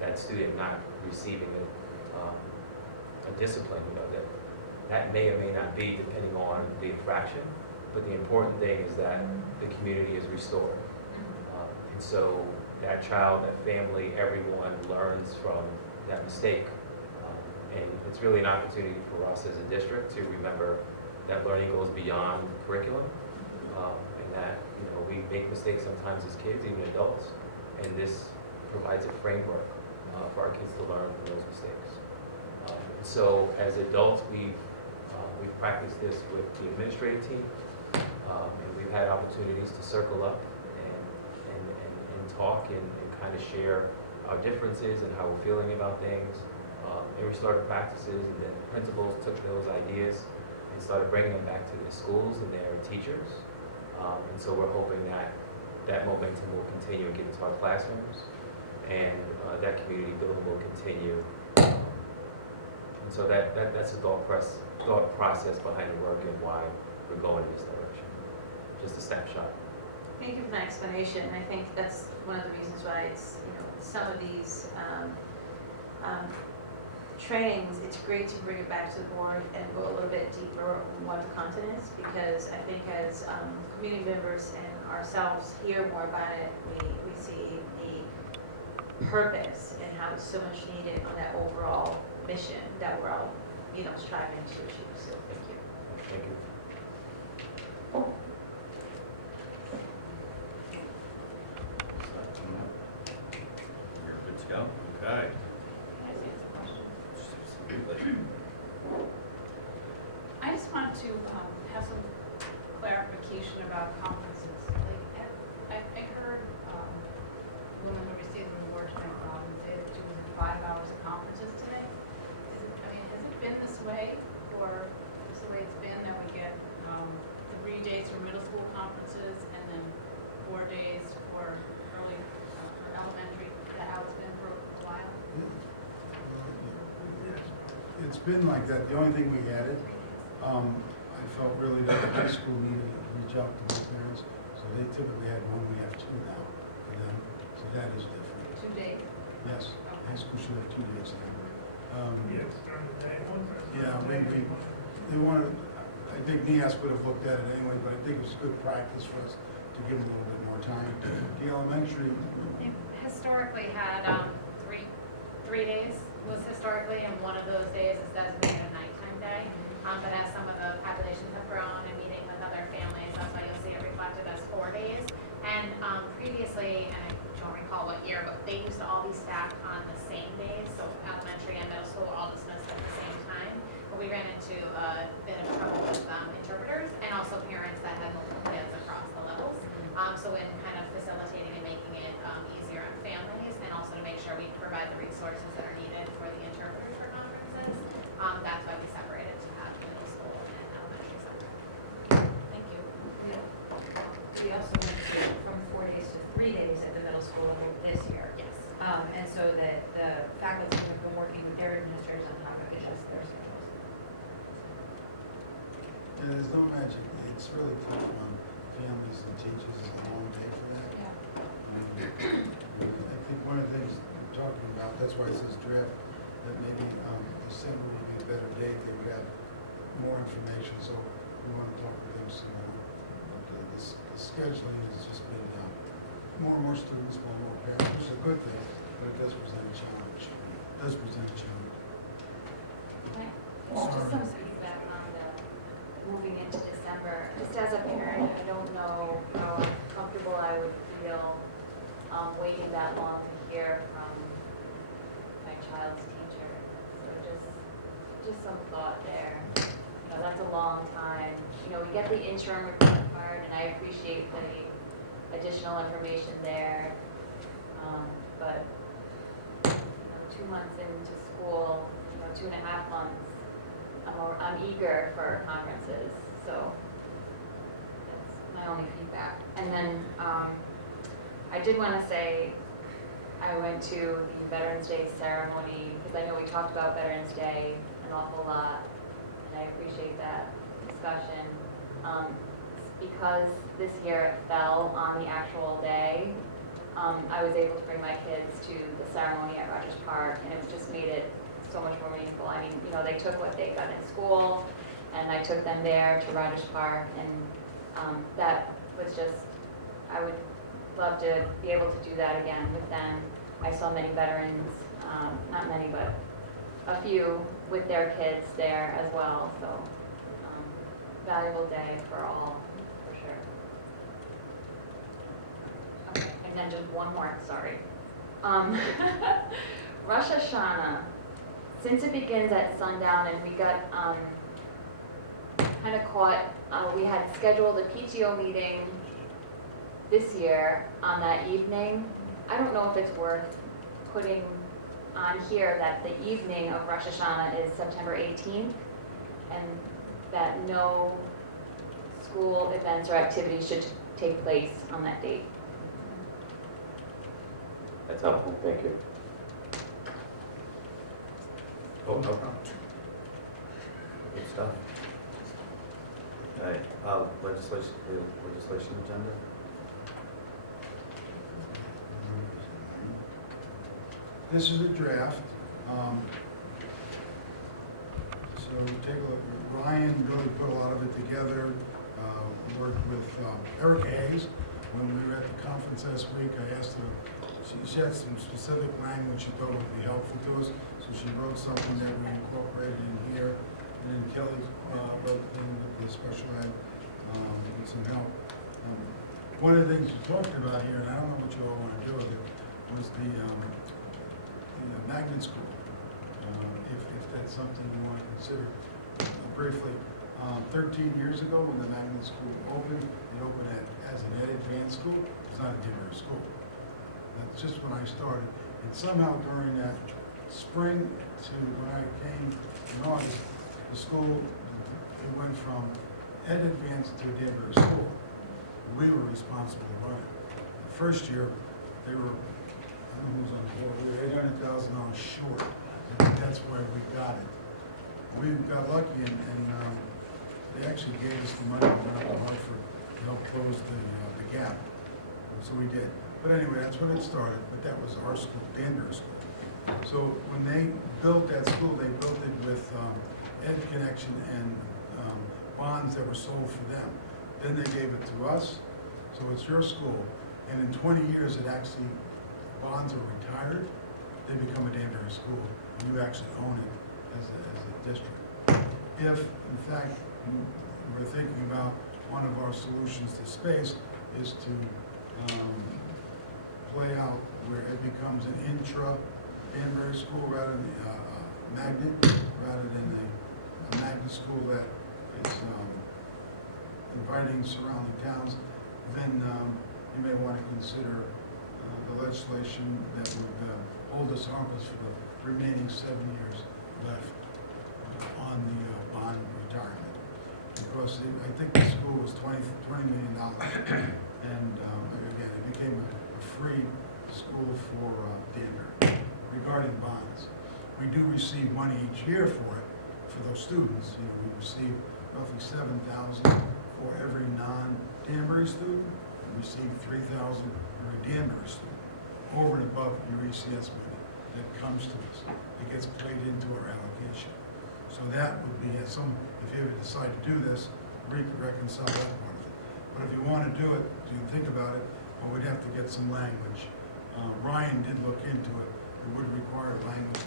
that student not receiving a discipline, that may or may not be depending on the infraction, but the important thing is that the community is restored. And so that child, that family, everyone learns from that mistake. And it's really an opportunity for us as a district to remember that learning goes beyond curriculum, and that we make mistakes sometimes as kids, even adults, and this provides a framework for our kids to learn from those mistakes. So as adults, we've practiced this with the administrative team, and we've had opportunities to circle up and talk and kind of share our differences and how we're feeling about things. And we started practices, and then principals took those ideas and started bringing them back to the schools and their teachers. And so we're hoping that that momentum will continue and get into our classrooms, and that community building will continue. And so that's the thought process behind the work and why we're going in this direction. Just a snapshot. Thank you for that explanation. I think that's one of the reasons why it's, some of these trainings, it's great to bring it back to the board and go a little bit deeper on what the content is, because I think as community members and ourselves hear more about it, we see the purpose and how it's so much needed on that overall mission that we're all, striving to achieve. So thank you. Thank you. You're good to go? Okay. I just want to have some clarification about conferences. I heard women who received the award from say that she was in 5 hours of conferences today. Has it been this way, or is this the way it's been that we get 3 days for middle school conferences and then 4 days for early for elementary? Is that how it's been for a while? It's been like that. The only thing we added, I felt really that the high school needed to reach out to my parents, so they typically had 1, we have 2 now for them, so that is different. 2 days? Yes, high school should have 2 days now. Yeah, they wanted, I think NEAS would have looked at it anyway, but I think it was good practice for us to give them a little bit more time. The elementary, They've historically had 3 days was historically, and one of those days is designated a nighttime day. But as some of the populations have grown and meeting with other families, that's why you'll see it reflected as 4 days. And previously, and I don't recall what year, but they used to all be stacked on the same days, so elementary and middle school were all dismissed at the same time. But we ran into a bit of trouble with interpreters and also parents that had multiple kids across the levels. So in kind of facilitating and making it easier on families, and also to make sure we provide the resources that are needed for the interpreters for conferences, that's why we separated to have middle school and elementary separate. Thank you. We also went from 4 days to 3 days at the middle school level this year. Yes. And so that the faculty have been working with their administrators on how to adjust their schedules. and there's no magic. It's really tough on families and teachers. It's a long day for that. Yeah. I think one of the things we're talking about, that's why it says draft, that maybe December would be a better date, they would have more information, so we want to talk with them some more. But the scheduling has just been more and more students, more and more parents, which is a good thing, but it does present a challenge. It does present a challenge. Just some feedback on the moving into December. Just as a parent, I don't know how comfortable I would feel waiting that long to hear from my child's teacher. So just some thought there. You know, that's a long time. You know, we get the interim report card, and I appreciate the additional information there. But you know, 2 months into school, you know, 2.5 months. I'm eager for conferences, so that's my only feedback. And then I did want to say I went to the Veterans Day ceremony because I know we talked about Veterans Day an awful lot, and I appreciate that discussion. Because this year it fell on the actual day, I was able to bring my kids to the ceremony at Rogers Park, and it just made it so much more meaningful. I mean, you know, they took what they got in school, and I took them there to Rogers Park, and that was just, I would love to be able to do that again with them. I saw many veterans, not many, but a few with their kids there as well, so valuable day for all, for sure. Okay, and then just one more, sorry. Rosh Hashanah. Since it begins at sundown and we got kind of caught, we had scheduled a PTO meeting this year on that evening. I don't know if it's worth putting on here that the evening of Rosh Hashanah is September 18th and that no school events or activities should take place on that date. That's helpful, thank you. Oh, no problem. Good stuff. All right, legislation agenda? This is a draft. So take a look. Ryan really put a lot of it together. We worked with Erica Hayes when we were at the conference last week. I asked her, she had some specific language she thought would be helpful to us. So she wrote something that we incorporated in here. And then Kelly wrote in with the special ed with some help. One of the things we talked about here, and I don't know what you all want to do with it, was the magnet school. If that's something you want to consider. Briefly, 13 years ago when the magnet school opened, it opened as an advanced school. It's not a Danbury school. That's just when I started. And somehow during that spring to when I came in August, the school, it went from ed advanced to Danbury school. We were responsible to run it. The first year, they were, I don't know who's on the board, we were $800,000 short. And that's why we got it. We got lucky and they actually gave us the money we went up to Hartford to help close the gap. So we did. But anyway, that's when it started, but that was our school, Danbury school. So when they built that school, they built it with Ed Connection and bonds that were sold for them. Then they gave it to us, so it's your school. And in 20 years, it actually, bonds are retired, they become a Danbury school, and you actually own it as a district. If, in fact, we're thinking about one of our solutions to space is to play out where it becomes an intra-Danbury school rather than a magnet, rather than a magnet school that is inviting surrounding towns, then you may want to consider the legislation that would hold us harmless for the remaining 7 years left on the bond retirement. Because I think the school was $20 million, and again, it became a free school for Danbury. Regarding bonds, we do receive money each year for it, for those students. You know, we receive roughly $7,000 for every non-Danbury student. We receive $3,000 for every Danbury student, over and above your ECS money. that comes to us. It gets played into our allocation. So that would be, if you ever decide to do this, reconcile that part of it. But if you want to do it, you think about it, well, we'd have to get some language. Ryan did look into it. It would require language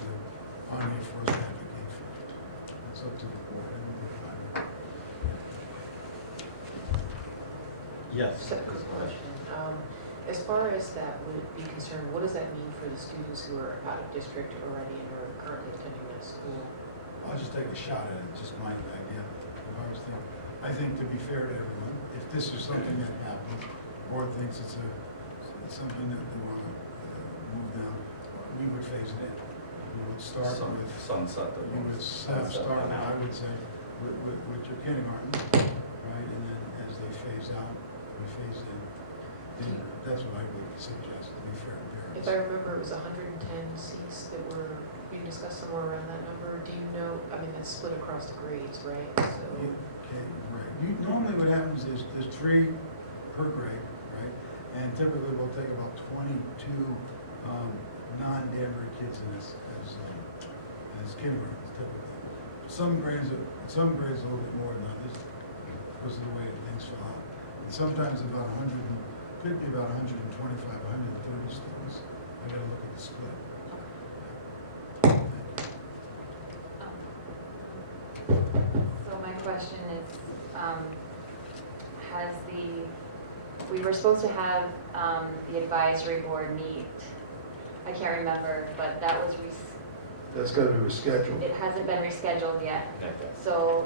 on here for us to advocate for it. It's up to the board. Yes. Separate question. As far as that would be concerned, what does that mean for the students who are out of district already and are currently attending that school? I'll just take a shot at it, just my idea. I think to be fair to everyone, if this is something that happens, the board thinks it's something that they want to move down, we would phase it in. We would start with Sunset. You would start, I would say, with your kindergarten, right? And then as they phase out, we phase in. And that's what I would suggest, to be fair to parents. If I remember, it was 110 seats that were being discussed, somewhere around that number. Do you know, I mean, that's split across the grades, right? So. Okay, right. Normally what happens is there's 3 per grade, right? And typically we'll take about 22 non-Danbury kids in this as kindergarten, typically. Some grades a little bit more than others because of the way things fall out. And sometimes about 100, could be about 125, 130 students. I gotta look at the split. So my question is, we were supposed to have the advisory board meet, I can't remember, but that was, That's got to be rescheduled. it hasn't been rescheduled yet. Okay. So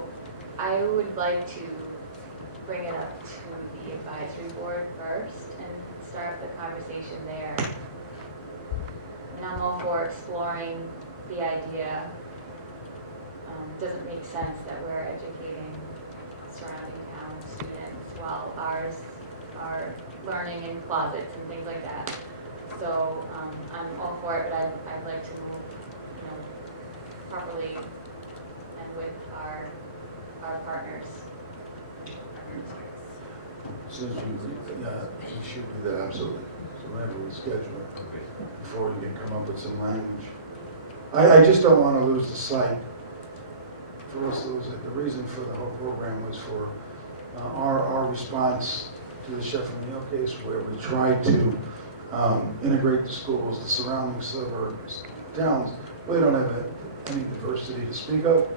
I would like to bring it up to the advisory board first and start the conversation there. And I'm all for exploring the idea. Doesn't make sense that we're educating surrounding town students while ours are learning in closets and things like that. So I'm all for it, but I'd like to move, properly and with our partners. As soon as we should do that, absolutely. So whenever we schedule it, before we can come up with some language. I just don't want to lose the sight. For us, the reason for the whole program was for our response to the Sheffield Neal case, where we tried to integrate the schools, the surrounding suburbs, towns. We don't have any diversity to speak of,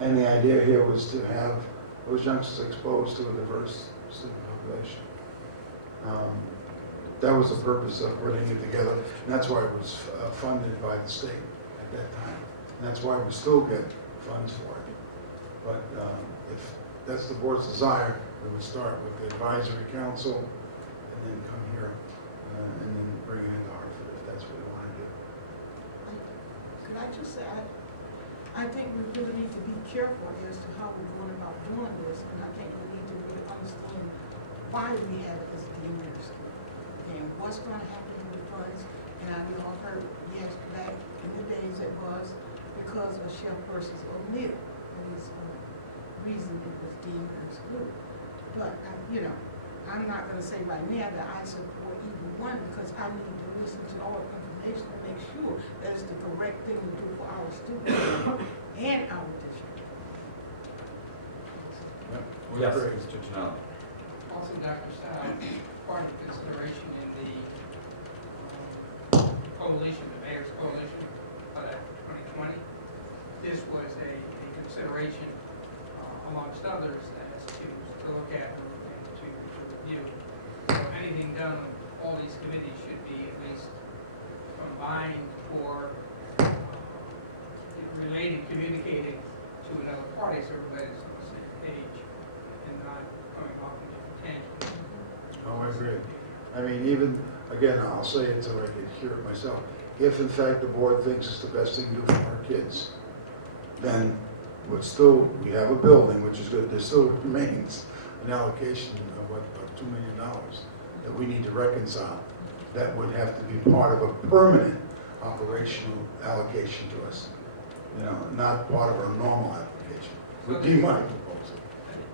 and the idea here was to have those youngsters exposed to a diverse student population. That was the purpose of putting it together, and that's why it was funded by the state at that time. And that's why we still get funds for it. But if that's the board's desire, we would start with the advisory council and then come here and then bring it into Hartford if that's what we want to do. Could I just say, I think we really need to be careful as to how we're going about doing this, and I think we need to really understand why we have it as a Danbury school, and what's going to happen to the funds. And I know I've heard, yes, back in the days it was because of Chef versus O'Neill, and his reason it was Danbury school. But, I'm not going to say right now that I support either one, because I need to listen to all the information to make sure that it's the correct thing to do for our students and our district. Yes, Mr. Janelle. Also, Dr. Sal, part of the consideration in the coalition, the mayor's coalition for 2020, this was a consideration amongst others as to look at and to review. So anything done on all these committees should be at least combined or relating, communicating to another party so everybody's on the same page and not coming off in different tangents. Oh, I agree. I mean, even, again, I'll say it so I can hear it myself. If in fact the board thinks it's the best thing to do for our kids, then we have a building, which is good. There still remains an allocation of about $2 million that we need to reconcile. That would have to be part of a permanent operational allocation to us. Not part of our normal application. Would be my proposal.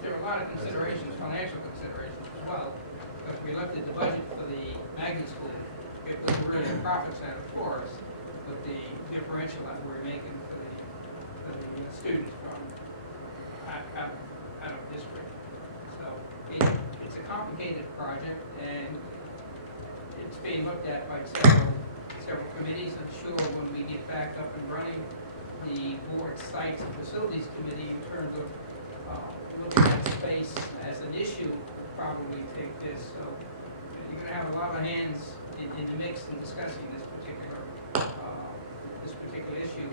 There are a lot of considerations, financial considerations as well. Because we looked at the budget for the magnet school, it was really a profit center for us. But the differential that we're making for the students from out of district. So it's a complicated project, and it's being looked at by several committees. I'm sure when we get back up and running, the board sites and facilities committee, in terms of looking at space as an issue, probably take this. So you're going to have a lot of hands in the mix in discussing this particular issue.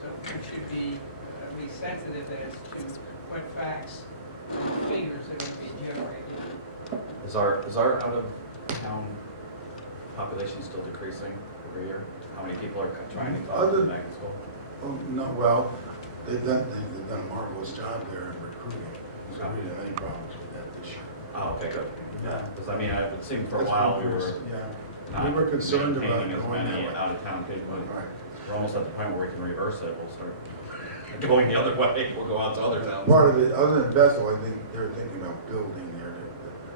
So we should be at least sensitive as to what facts, figures are going to be generated. Is our out-of-town population still decreasing every year? How many people are trying to go to the magnet school? Oh, no, well, they've done a marvelous job there in recruiting. So we didn't have any problems with that this year. Oh, okay, good. Yeah. Because I mean, it would seem for a That's while been we pretty- were yeah. not We were concerned about maintaining as going many that way. out-of-town people. Right. We're almost at the point where we can reverse it. We'll start going the other way. We'll go out to other towns. Part of it, other than Bethel, I think they're thinking about building there.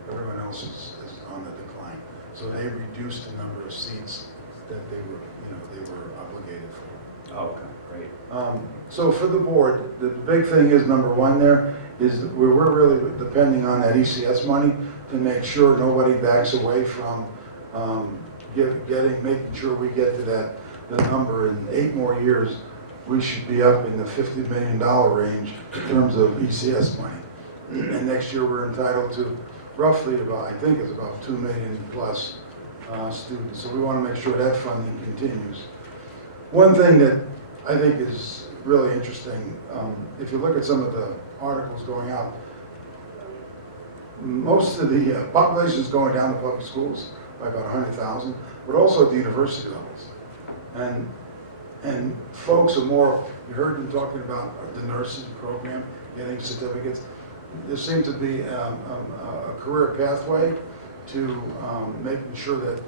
Everyone else is on the decline. So they reduced the number of seats that they were obligated for. Oh, okay, great. So for the board, the big thing is, number one there, is that we're really depending on that ECS money to make sure nobody backs away from making sure we get to the number. In 8 more years, we should be up in the $50 million range in terms of ECS money. And next year, we're entitled to roughly about, I think it's about 2 million plus students. So we want to make sure that funding continues. One thing that I think is really interesting, if you look at some of the articles going out, most of the population is going down to public schools by about 100,000, but also at the university levels. And folks are more, you heard them talking about the nursing program, getting certificates. There seems to be a career pathway to making sure that,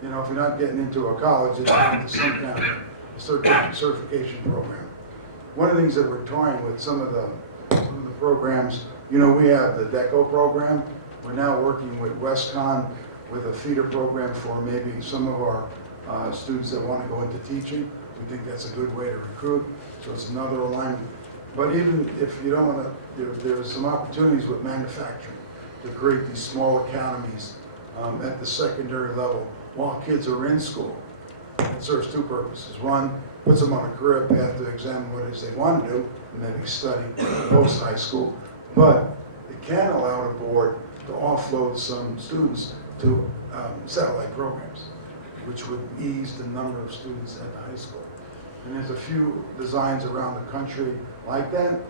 if you're not getting into a college, it's into some kind of a certification program. One of the things that we're toying with some of the programs, we have the DECO program. We're now working with WestCon with a feeder program for maybe some of our students that want to go into teaching. We think that's a good way to recruit, so it's another alignment. But even if you don't want to, there's some opportunities with manufacturing to create these small academies at the secondary level while kids are in school. It serves 2 purposes. One, puts them on a career path to examine what it is they want to do, and maybe study post high school. But it can allow the board to offload some students to satellite programs, which would ease the number of students at the high school. And there's a few designs around the country like that.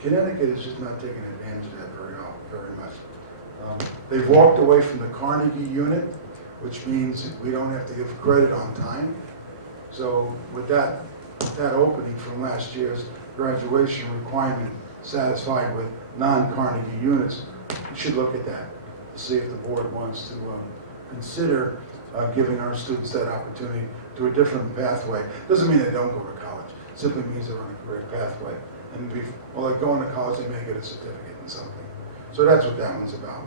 Connecticut is just not taking advantage of that very much. They've walked away from the Carnegie unit, which means we don't have to give credit on time. So with that opening from last year's graduation requirement satisfied with non-Carnegie units, we should look at that to see if the board wants to consider giving our students that opportunity to a different pathway. Doesn't mean they don't go to college. It simply means they're on a career pathway. And while they're going to college, they may get a certificate in something. So that's what that one's about.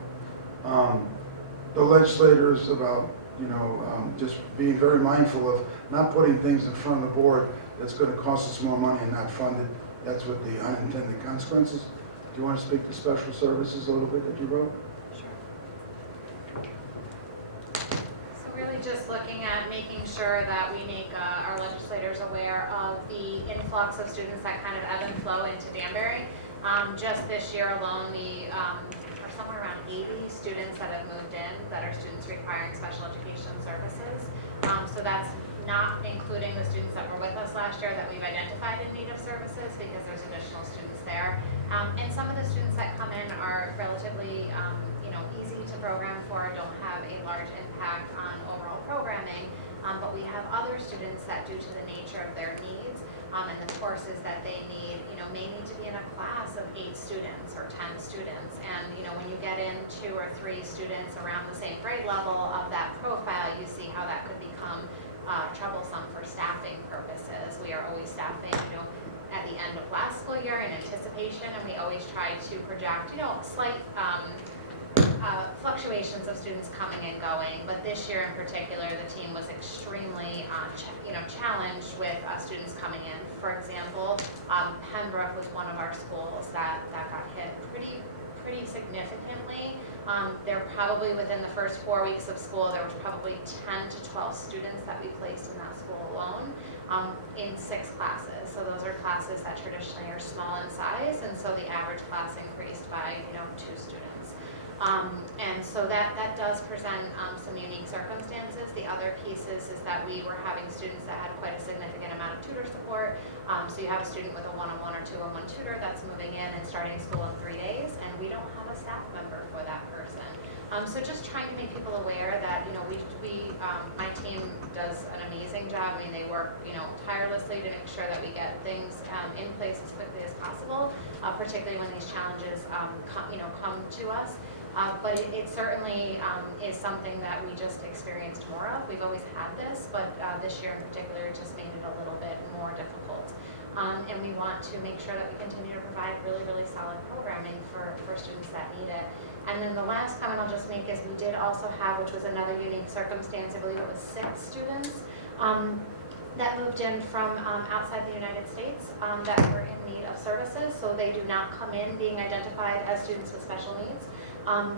The legislators about, just being very mindful of not putting things in front of the board that's going to cost us more money and not fund it. That's what the unintended consequences. Do you want to speak to special services a little bit that you wrote? So really just looking at making sure that we make our legislators aware of the influx of students that kind of ebb and flow into Danbury. Just this year alone, we are somewhere around 80 students that have moved in that are students requiring special education services. So that's not including the students that were with us last year that we've identified in need of services, because there's additional students there. And some of the students that come in are relatively easy to program for, don't have a large impact on overall programming, but we have other students that, due to the nature of their needs and the courses that they need, may need to be in a class of 8 students or 10 students. And when you get in 2 or 3 students around the same grade level of that profile, you see how that could become troublesome for staffing purposes. We are always staffing, at the end of last school year in anticipation, and we always try to project, slight fluctuations of students coming and going, but this year in particular, the team was extremely, challenged with students coming in. For example, Pembroke was one of our schools that got hit pretty significantly. There probably within the first 4 weeks of school, there was probably 10 to 12 students that we placed in that school alone in 6 classes. So those are classes that traditionally are small in size, and so the average class increased by 2 students. And so that does present some unique circumstances. The other pieces is that we were having students that had quite a significant amount of tutor support. So you have a student with a one-on-one or two-on-one tutor that's moving in and starting school in 3 days, and we don't have a staff member for that person. So just trying to make people aware that, my team does an amazing job. I mean, they work, tirelessly to make sure that we get things in place as quickly as possible, particularly when these challenges, come to us. But it certainly is something that we just experienced more of. We've always had this, but this year in particular just made it a little bit more difficult. And we want to make sure that we continue to provide really, really solid programming for students that need it. And then the last comment I'll just make is we did also have, which was another unique circumstance, I believe it was 6 students that moved in from outside the United States that were in need of services. So they do not come in being identified as students with special needs.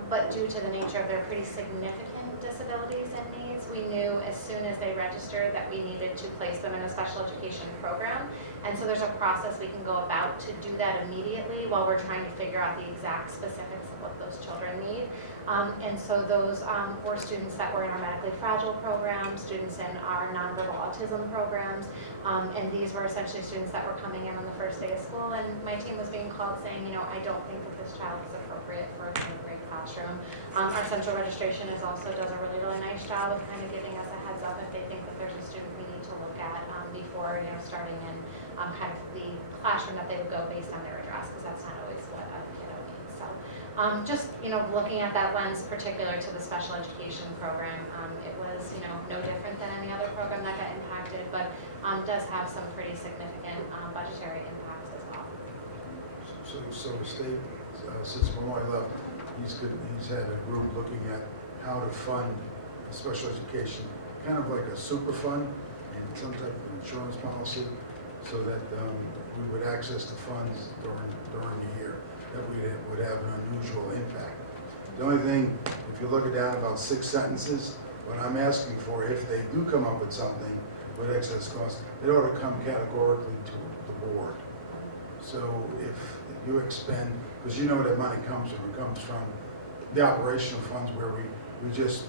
But due to the nature of their pretty significant disabilities and needs, we knew as soon as they registered that we needed to place them in a special education program. And so there's a process we can go about to do that immediately while we're trying to figure out the exact specifics of what those children need. And so those were students that were in our medically fragile program, students in our nonverbal autism programs, and these were essentially students that were coming in on the first day of school, and my team was being called saying, I don't think that this child is appropriate for a grade classroom. Our central registration also does a really, really nice job of kind of giving us a heads up if they think that there's a student we need to look at before, starting in kind of the classroom that they would go based on their address, because that's not always what a kiddo needs. So just, looking at that lens particular to the special education program, it was, no different than any other program that got impacted, but does have some pretty significant budgetary impacts as well. So the state, since Malloy left, he's had a group looking at how to fund special education, kind of like a super fund and some type of insurance policy, so that we would access the funds during the year, that we would have an unusual impact. The only thing, if you look it down about 6 sentences, what I'm asking for, if they do come up with something with excess costs, it ought to come categorically to the board. So if you expend, because that money comes from, it comes from the operational funds where we just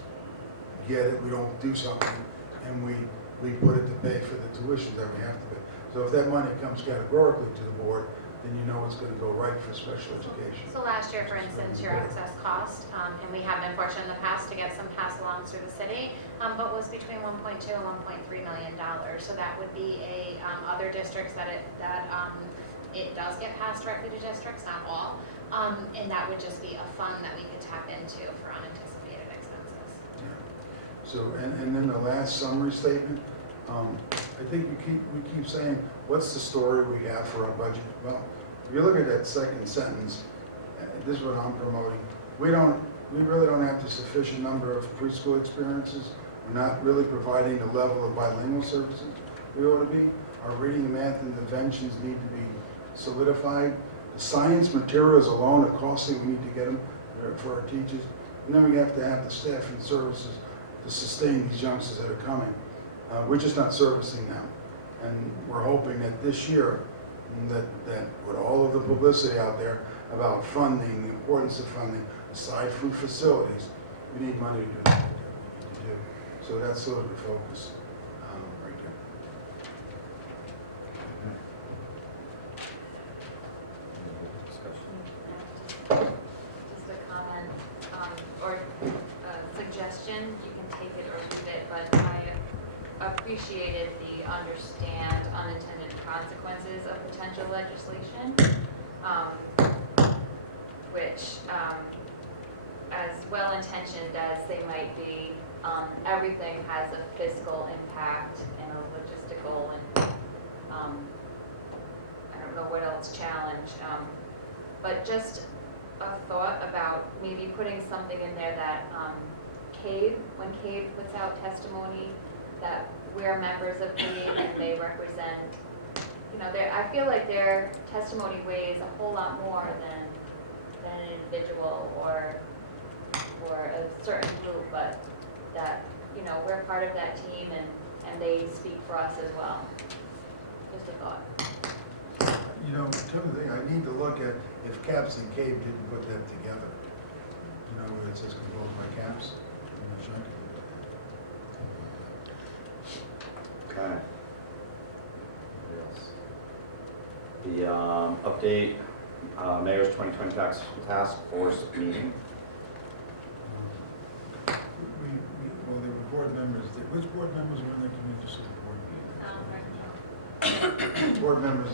get it, we don't do something, and we put it to pay for the tuition that we have to pay. So if that money comes categorically to the board, then it's going to go right for special education. So last year, for instance, your excess cost, and we have been fortunate in the past to get some pass-alongs through the city, but was between $1.2 and $1.3 million. So that would be other districts that it does get passed directly to districts, not all, and that would just be a fund that we could tap into for unanticipated expenses. Yeah. So and then the last summary statement. I think we keep saying, what's the story we have for our budget? Well, if you look at that second sentence, this is what I'm promoting. We really don't have the sufficient number of preschool experiences. We're not really providing the level of bilingual services we ought to be. Our reading and math interventions need to be solidified. The science materials alone are costly. We need to get them for our teachers. And then we have to have the staff and services to sustain these youngsters that are coming. We're just not servicing them. And we're hoping that this year, that with all of the publicity out there about funding, the importance of funding, aside from facilities, we need money to do that. So that's sort of the focus right there. Just a comment or a suggestion, you can take it or leave it, but I appreciated the understand unintended consequences of potential legislation, which, as well-intentioned as they might be, everything has a fiscal impact and a logistical and I don't know what else challenge, but just a a thought about maybe putting something in there that when CAVE puts out testimony, that we're members of CAVE and they represent, I feel like their testimony weighs a whole lot more than an individual or a certain group, but that, we're part of that team and they speak for us as well. Just a thought. Two things, I need to look at if CAPS and CAVE didn't put that together. Where it says controlled by CAPS. I'm not sure. Okay. Anybody else? The update, Mayor's 2020 Task Force meeting. Well, there were board members, which board members were in the committee, just so the board meeting? Board members,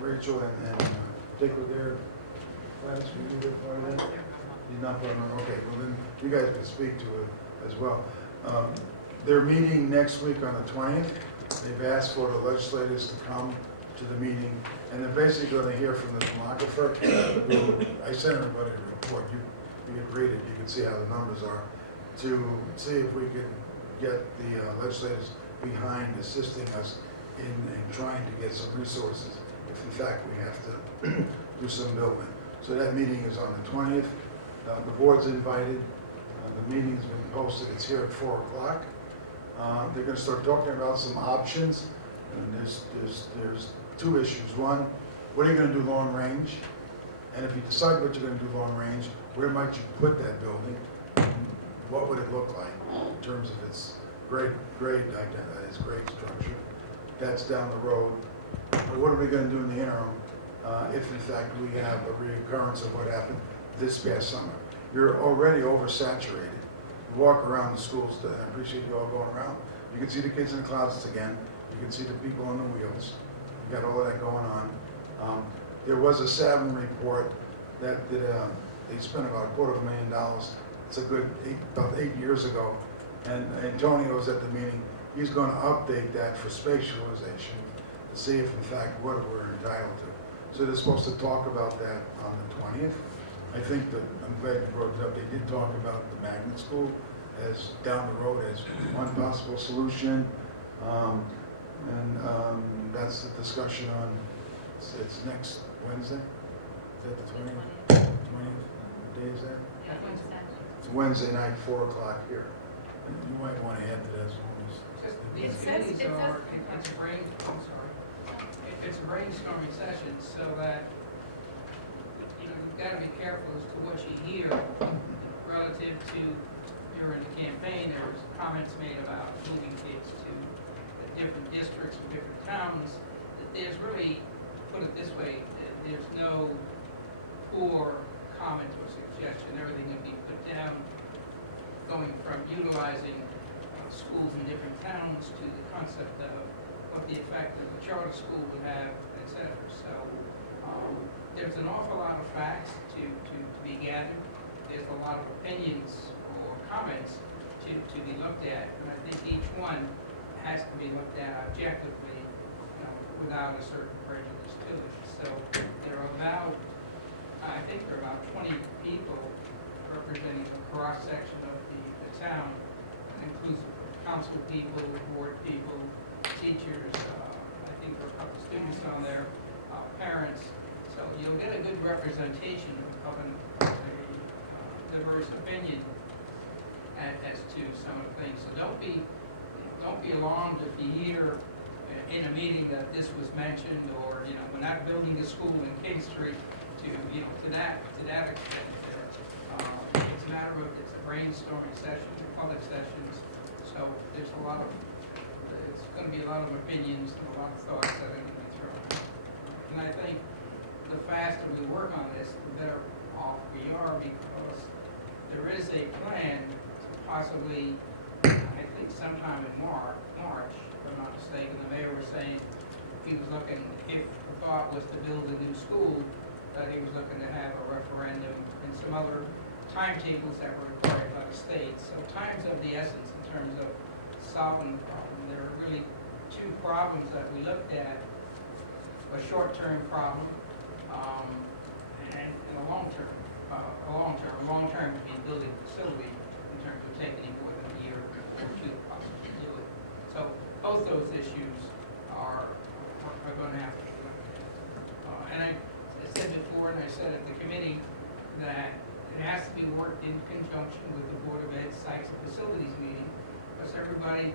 Rachel and Dick were there last week, you were part of that? He's not part of it, okay, well then, you guys can speak to it as well. They're meeting next week on the 20th. They've asked for the legislators to come to the meeting, and they're basically going to hear from the demographer. I sent everybody a report. You can read it. You can see how the numbers are, to see if we can get the legislators behind assisting us in trying to get some resources, if in fact we have to do some building. So that meeting is on the 20th. The board's invited. The meeting's been posted. It's here at 4 o'clock. They're going to start talking about some options. And there's two issues. One, what are you going to do long range? And if you decide what you're going to do long range, where might you put that building? What would it look like in terms of its grade structure? That's down the road. But what are we going to do in the interim if in fact we have a reoccurrence of what happened this past summer? You're already oversaturated. You walk around the schools, and I appreciate you all going around. You can see the kids in the closets again. You can see the people on the wheels. You got all of that going on. There was a Savin report that they spent about $250,000. It's a good about 8 years ago. And Antonio was at the meeting. He's going to update that for space utilization to see if in fact what we're entitled to. So they're supposed to talk about that on the 20th. I think that, I'm glad you brought it up, they did talk about the magnet school as down the road as one possible solution. That's the discussion on, it's next Wednesday? Is that the 20th? 20th? What day is that? Yeah, Wednesday. It's Wednesday night, 4 o'clock here. And you might want to add to that as well. These meetings are, it's a brainstorming session, so that, you've got to be careful as to what you hear relative to during the campaign. There was comments made about moving kids to the different districts and different towns. There's really, put it this way, there's no poor comment or suggestion. Everything can be put down, going from utilizing schools in different towns to the concept of what the effect of the charter school would have, et cetera. So there's an awful lot of facts to be gathered. There's a lot of opinions or comments to be looked at, and I think each one has to be looked at objectively, without a certain prejudice to it. So there are about, I think there are about 20 people representing a cross-section of the town. It includes council people, board people, teachers, I think there are a couple of students on there, parents. So you'll get a good representation of a diverse opinion as to some of the things. So don't be alarmed if you hear in a meeting that this was mentioned, or we're not building a school in King Street to that extent. It's a matter of, it's a brainstorming session, public sessions. So there's it's going to be a lot of opinions and a lot of thoughts that are going to be thrown out. And I think the faster we work on this, the better off we are, because there is a plan to possibly, I think sometime in March, if I'm not mistaken, the mayor was saying he was looking, if the thought was to build a new school, that he was looking to have a referendum and some other timetables that were required by the state. So time's of the essence in terms of solving the problem. There are really two problems that we looked at. A short-term problem, and a long-term being building a facility in terms of taking more than a year or two to possibly do it. So both those issues are going to have to be looked at. And I said before, and I said at the committee, that it has to be worked in conjunction with the Board of Ed Sites and Facilities meeting, because everybody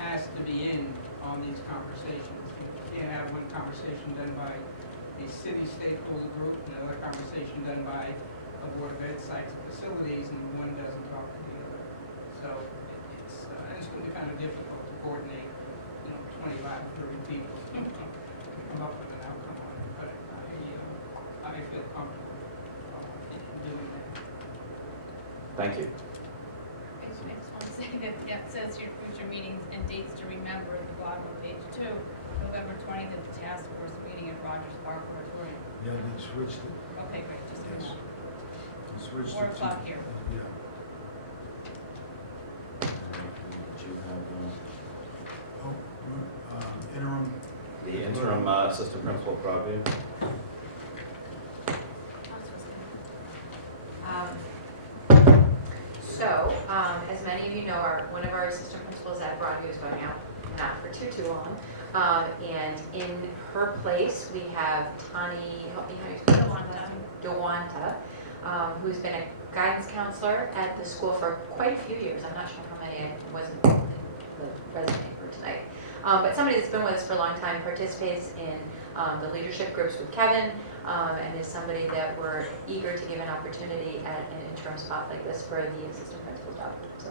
has to be in on these conversations. You can't have one conversation done by a city stakeholder group, and another conversation done by a Board of Ed Sites and Facilities, and one doesn't talk to the other. So it's going to be kind of difficult to coordinate, 25, 30 people to come up with an outcome on it, but I feel comfortable doing that. Thank you. I just want to say that, yeah, it says your future meetings and dates to remember at the bottom of page 2, November 20th at the task force meeting at Rogers Park Auditorium. Yeah, they switched it. Okay, great, just so you Yes. know. They switched 4 it to- o'clock here. Yeah. Did you have Oh, good. Interim. the interim assistant principal at Broadview? So, as many of you know, one of our assistant principals at Broadview is going out, not for too long. And in her place, we have Tani, help me how you spell her last name? Dewanta, who's been a guidance counselor at the school for quite a few years. I'm not sure how many, it wasn't in the resume for tonight. But somebody that's been with us for a long time, participates in the leadership groups with Kevin, and is somebody that we're eager to give an opportunity at an interim spot like this for the assistant principal job. So,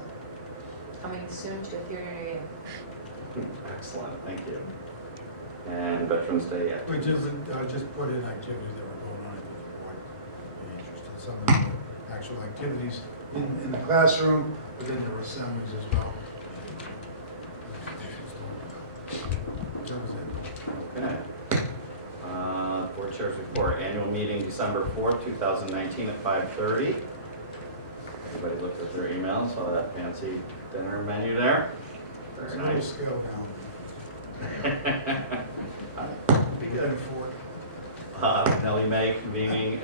coming soon to a theater near you. Excellent, thank you. And Veterans Day We activities. just put in activities that were going on if the board be interested. Some of the actual activities in the classroom, but then there were assemblies as well. That was it. Okay. Board Chairs Report, annual meeting December 4th, 2019 at 5:30. Everybody looked at their email, saw that fancy dinner menu there. It's Very a little nice. scale down. Be good for it. Nellie May convening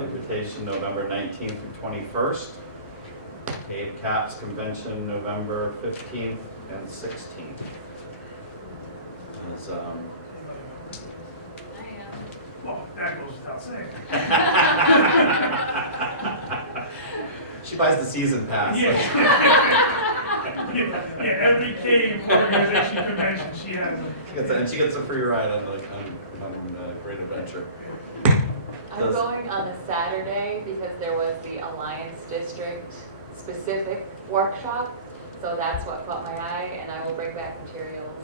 invitation November 19th through 21st. Abe Caps Convention November 15th and 16th. As, Well, that goes without saying. she buys the season pass. Yeah, every cave organization convention she has. And she gets a free ride on Great Adventure. I'm going on a Saturday because there was the Alliance District specific workshop. So that's what caught my eye, and I will bring back materials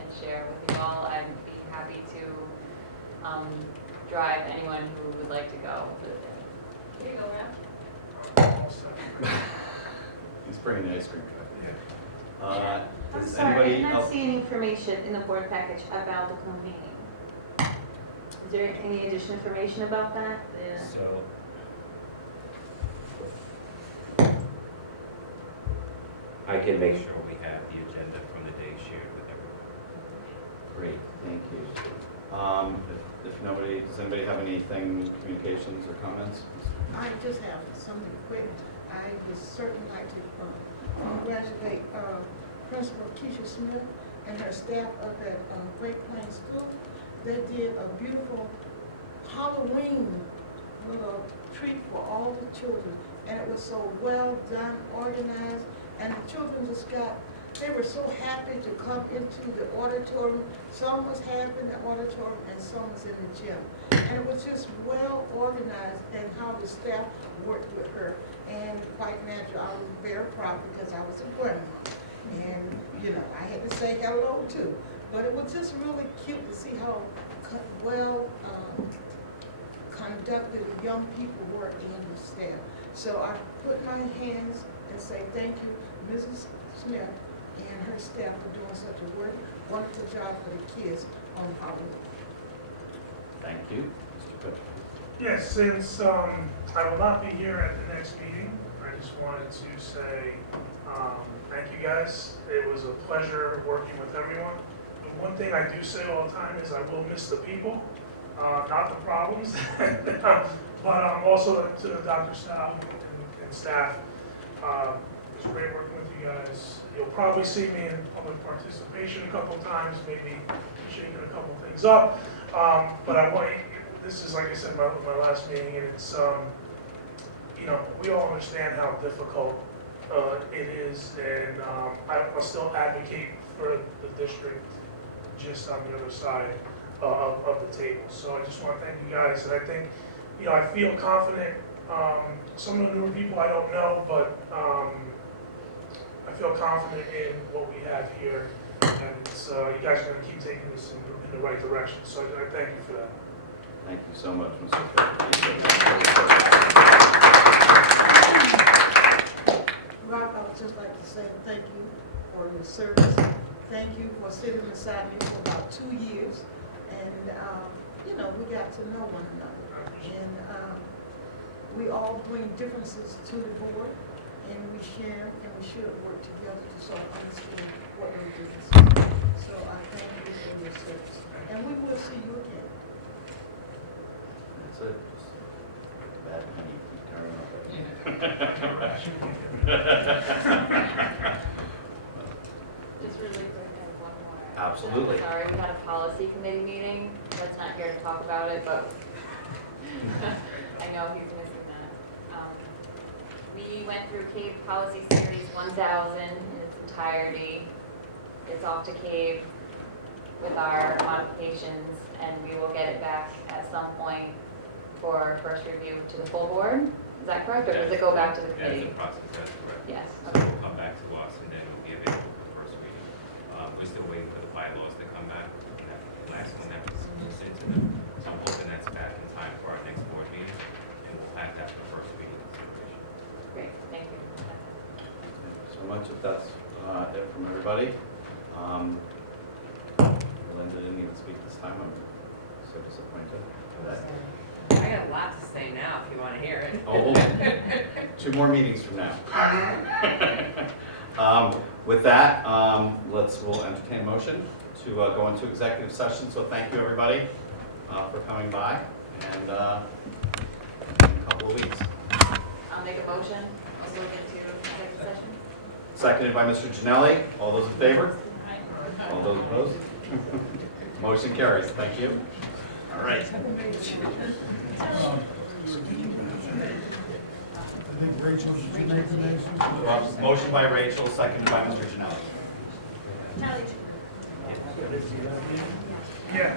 and share with you all. I'd be happy to drive anyone who would like to go for the day. Here you go, Ralph. He's bringing the ice cream truck. I'm Does sorry, I anybody did not else? see any information in the board package about the campaign. Is there any additional information about that? So, I can make sure we have the agenda from the day shared with everyone. Great, thank you. If nobody, does anybody have anything, communications or comments? I just have something quick. I would certainly like to congratulate Principal Keisha Smith and her staff up at Great Plains School. They did a beautiful Halloween little treat for all the children, and it was so well done, organized, and the children just they were so happy to come into the auditorium. Some was half in the auditorium and some was in the gym. And it was just well organized and how the staff worked with her. And quite natural, I was very proud because I was a grandma. And, I had to say hello too. But it was just really cute to see how well conducted young people were in the staff. So I put my hands and say thank you, Mrs. Smith and her staff for doing such a wonderful job for the kids on Halloween. Thank you. Mr. Butcher. Yes, since I will not be here at the next meeting, I just wanted to say thank you guys. It was a pleasure working with everyone. The one thing I do say all the time is I will miss the people, not the problems, but also to Dr. Sal and staff. It's great working with you guys. You'll probably see me in public participation a couple times, maybe shaking a couple things up. But I want, this is, like I said, my last meeting, and it's, you know, we all understand how difficult it is, and I'll still advocate for the district just on the other side of the table. So I just want to thank you guys, and I think, you know, I feel confident. Some of the newer people I don't know, but I feel confident in what we have here, and it's, you guys are going to keep taking this in the right direction. So I thank you for that. Thank you so much, Mr. Cook. Rob, I would just like to say thank you for your service. Thank you for sitting beside me for about 2 years. And, you know, we got to know one another. And we all bring differences to the board, and we share, and we should work together to sort of understand what those differences are. So I thank you for your service. And we will see you again. That's it. Just bad honey, keep carrying on. Just really quick, I have one more. Absolutely. Sorry, we had a policy committee meeting. That's not here to talk about it, but I know he's missing that. We went through CAVE Policy Series 1000 in its entirety. It's off to CAVE with our modifications, and we will get it back at some point for first review to the full board. Is that correct, or does it go back to the committee? That's the process, that's correct. Yes. So Okay. it'll come back to us, and then it'll be available for first reading. We're still waiting for the bylaws to come back. That last one that was sent to them. So I'm hoping that's back in time for our next board meeting, and we'll have that for the first reading consideration. Great, thank you. Thank you so much. If that's it from everybody. Linda didn't even speak this time. I'm so disappointed. I got a lot to say now if you want to hear it. Oh, 2 more meetings from now. With that, we'll entertain a motion to go into executive session. So thank you, everybody, for coming by, and in a couple of weeks. I'll make a motion. I'll go into executive session. Seconded by Mr. Janelli. All those in favor? All those opposed? Motion carries. Thank you. All right. I think Rachel, did you make the motion? Motion by Rachel, seconded by Mr. Janelli. Yeah.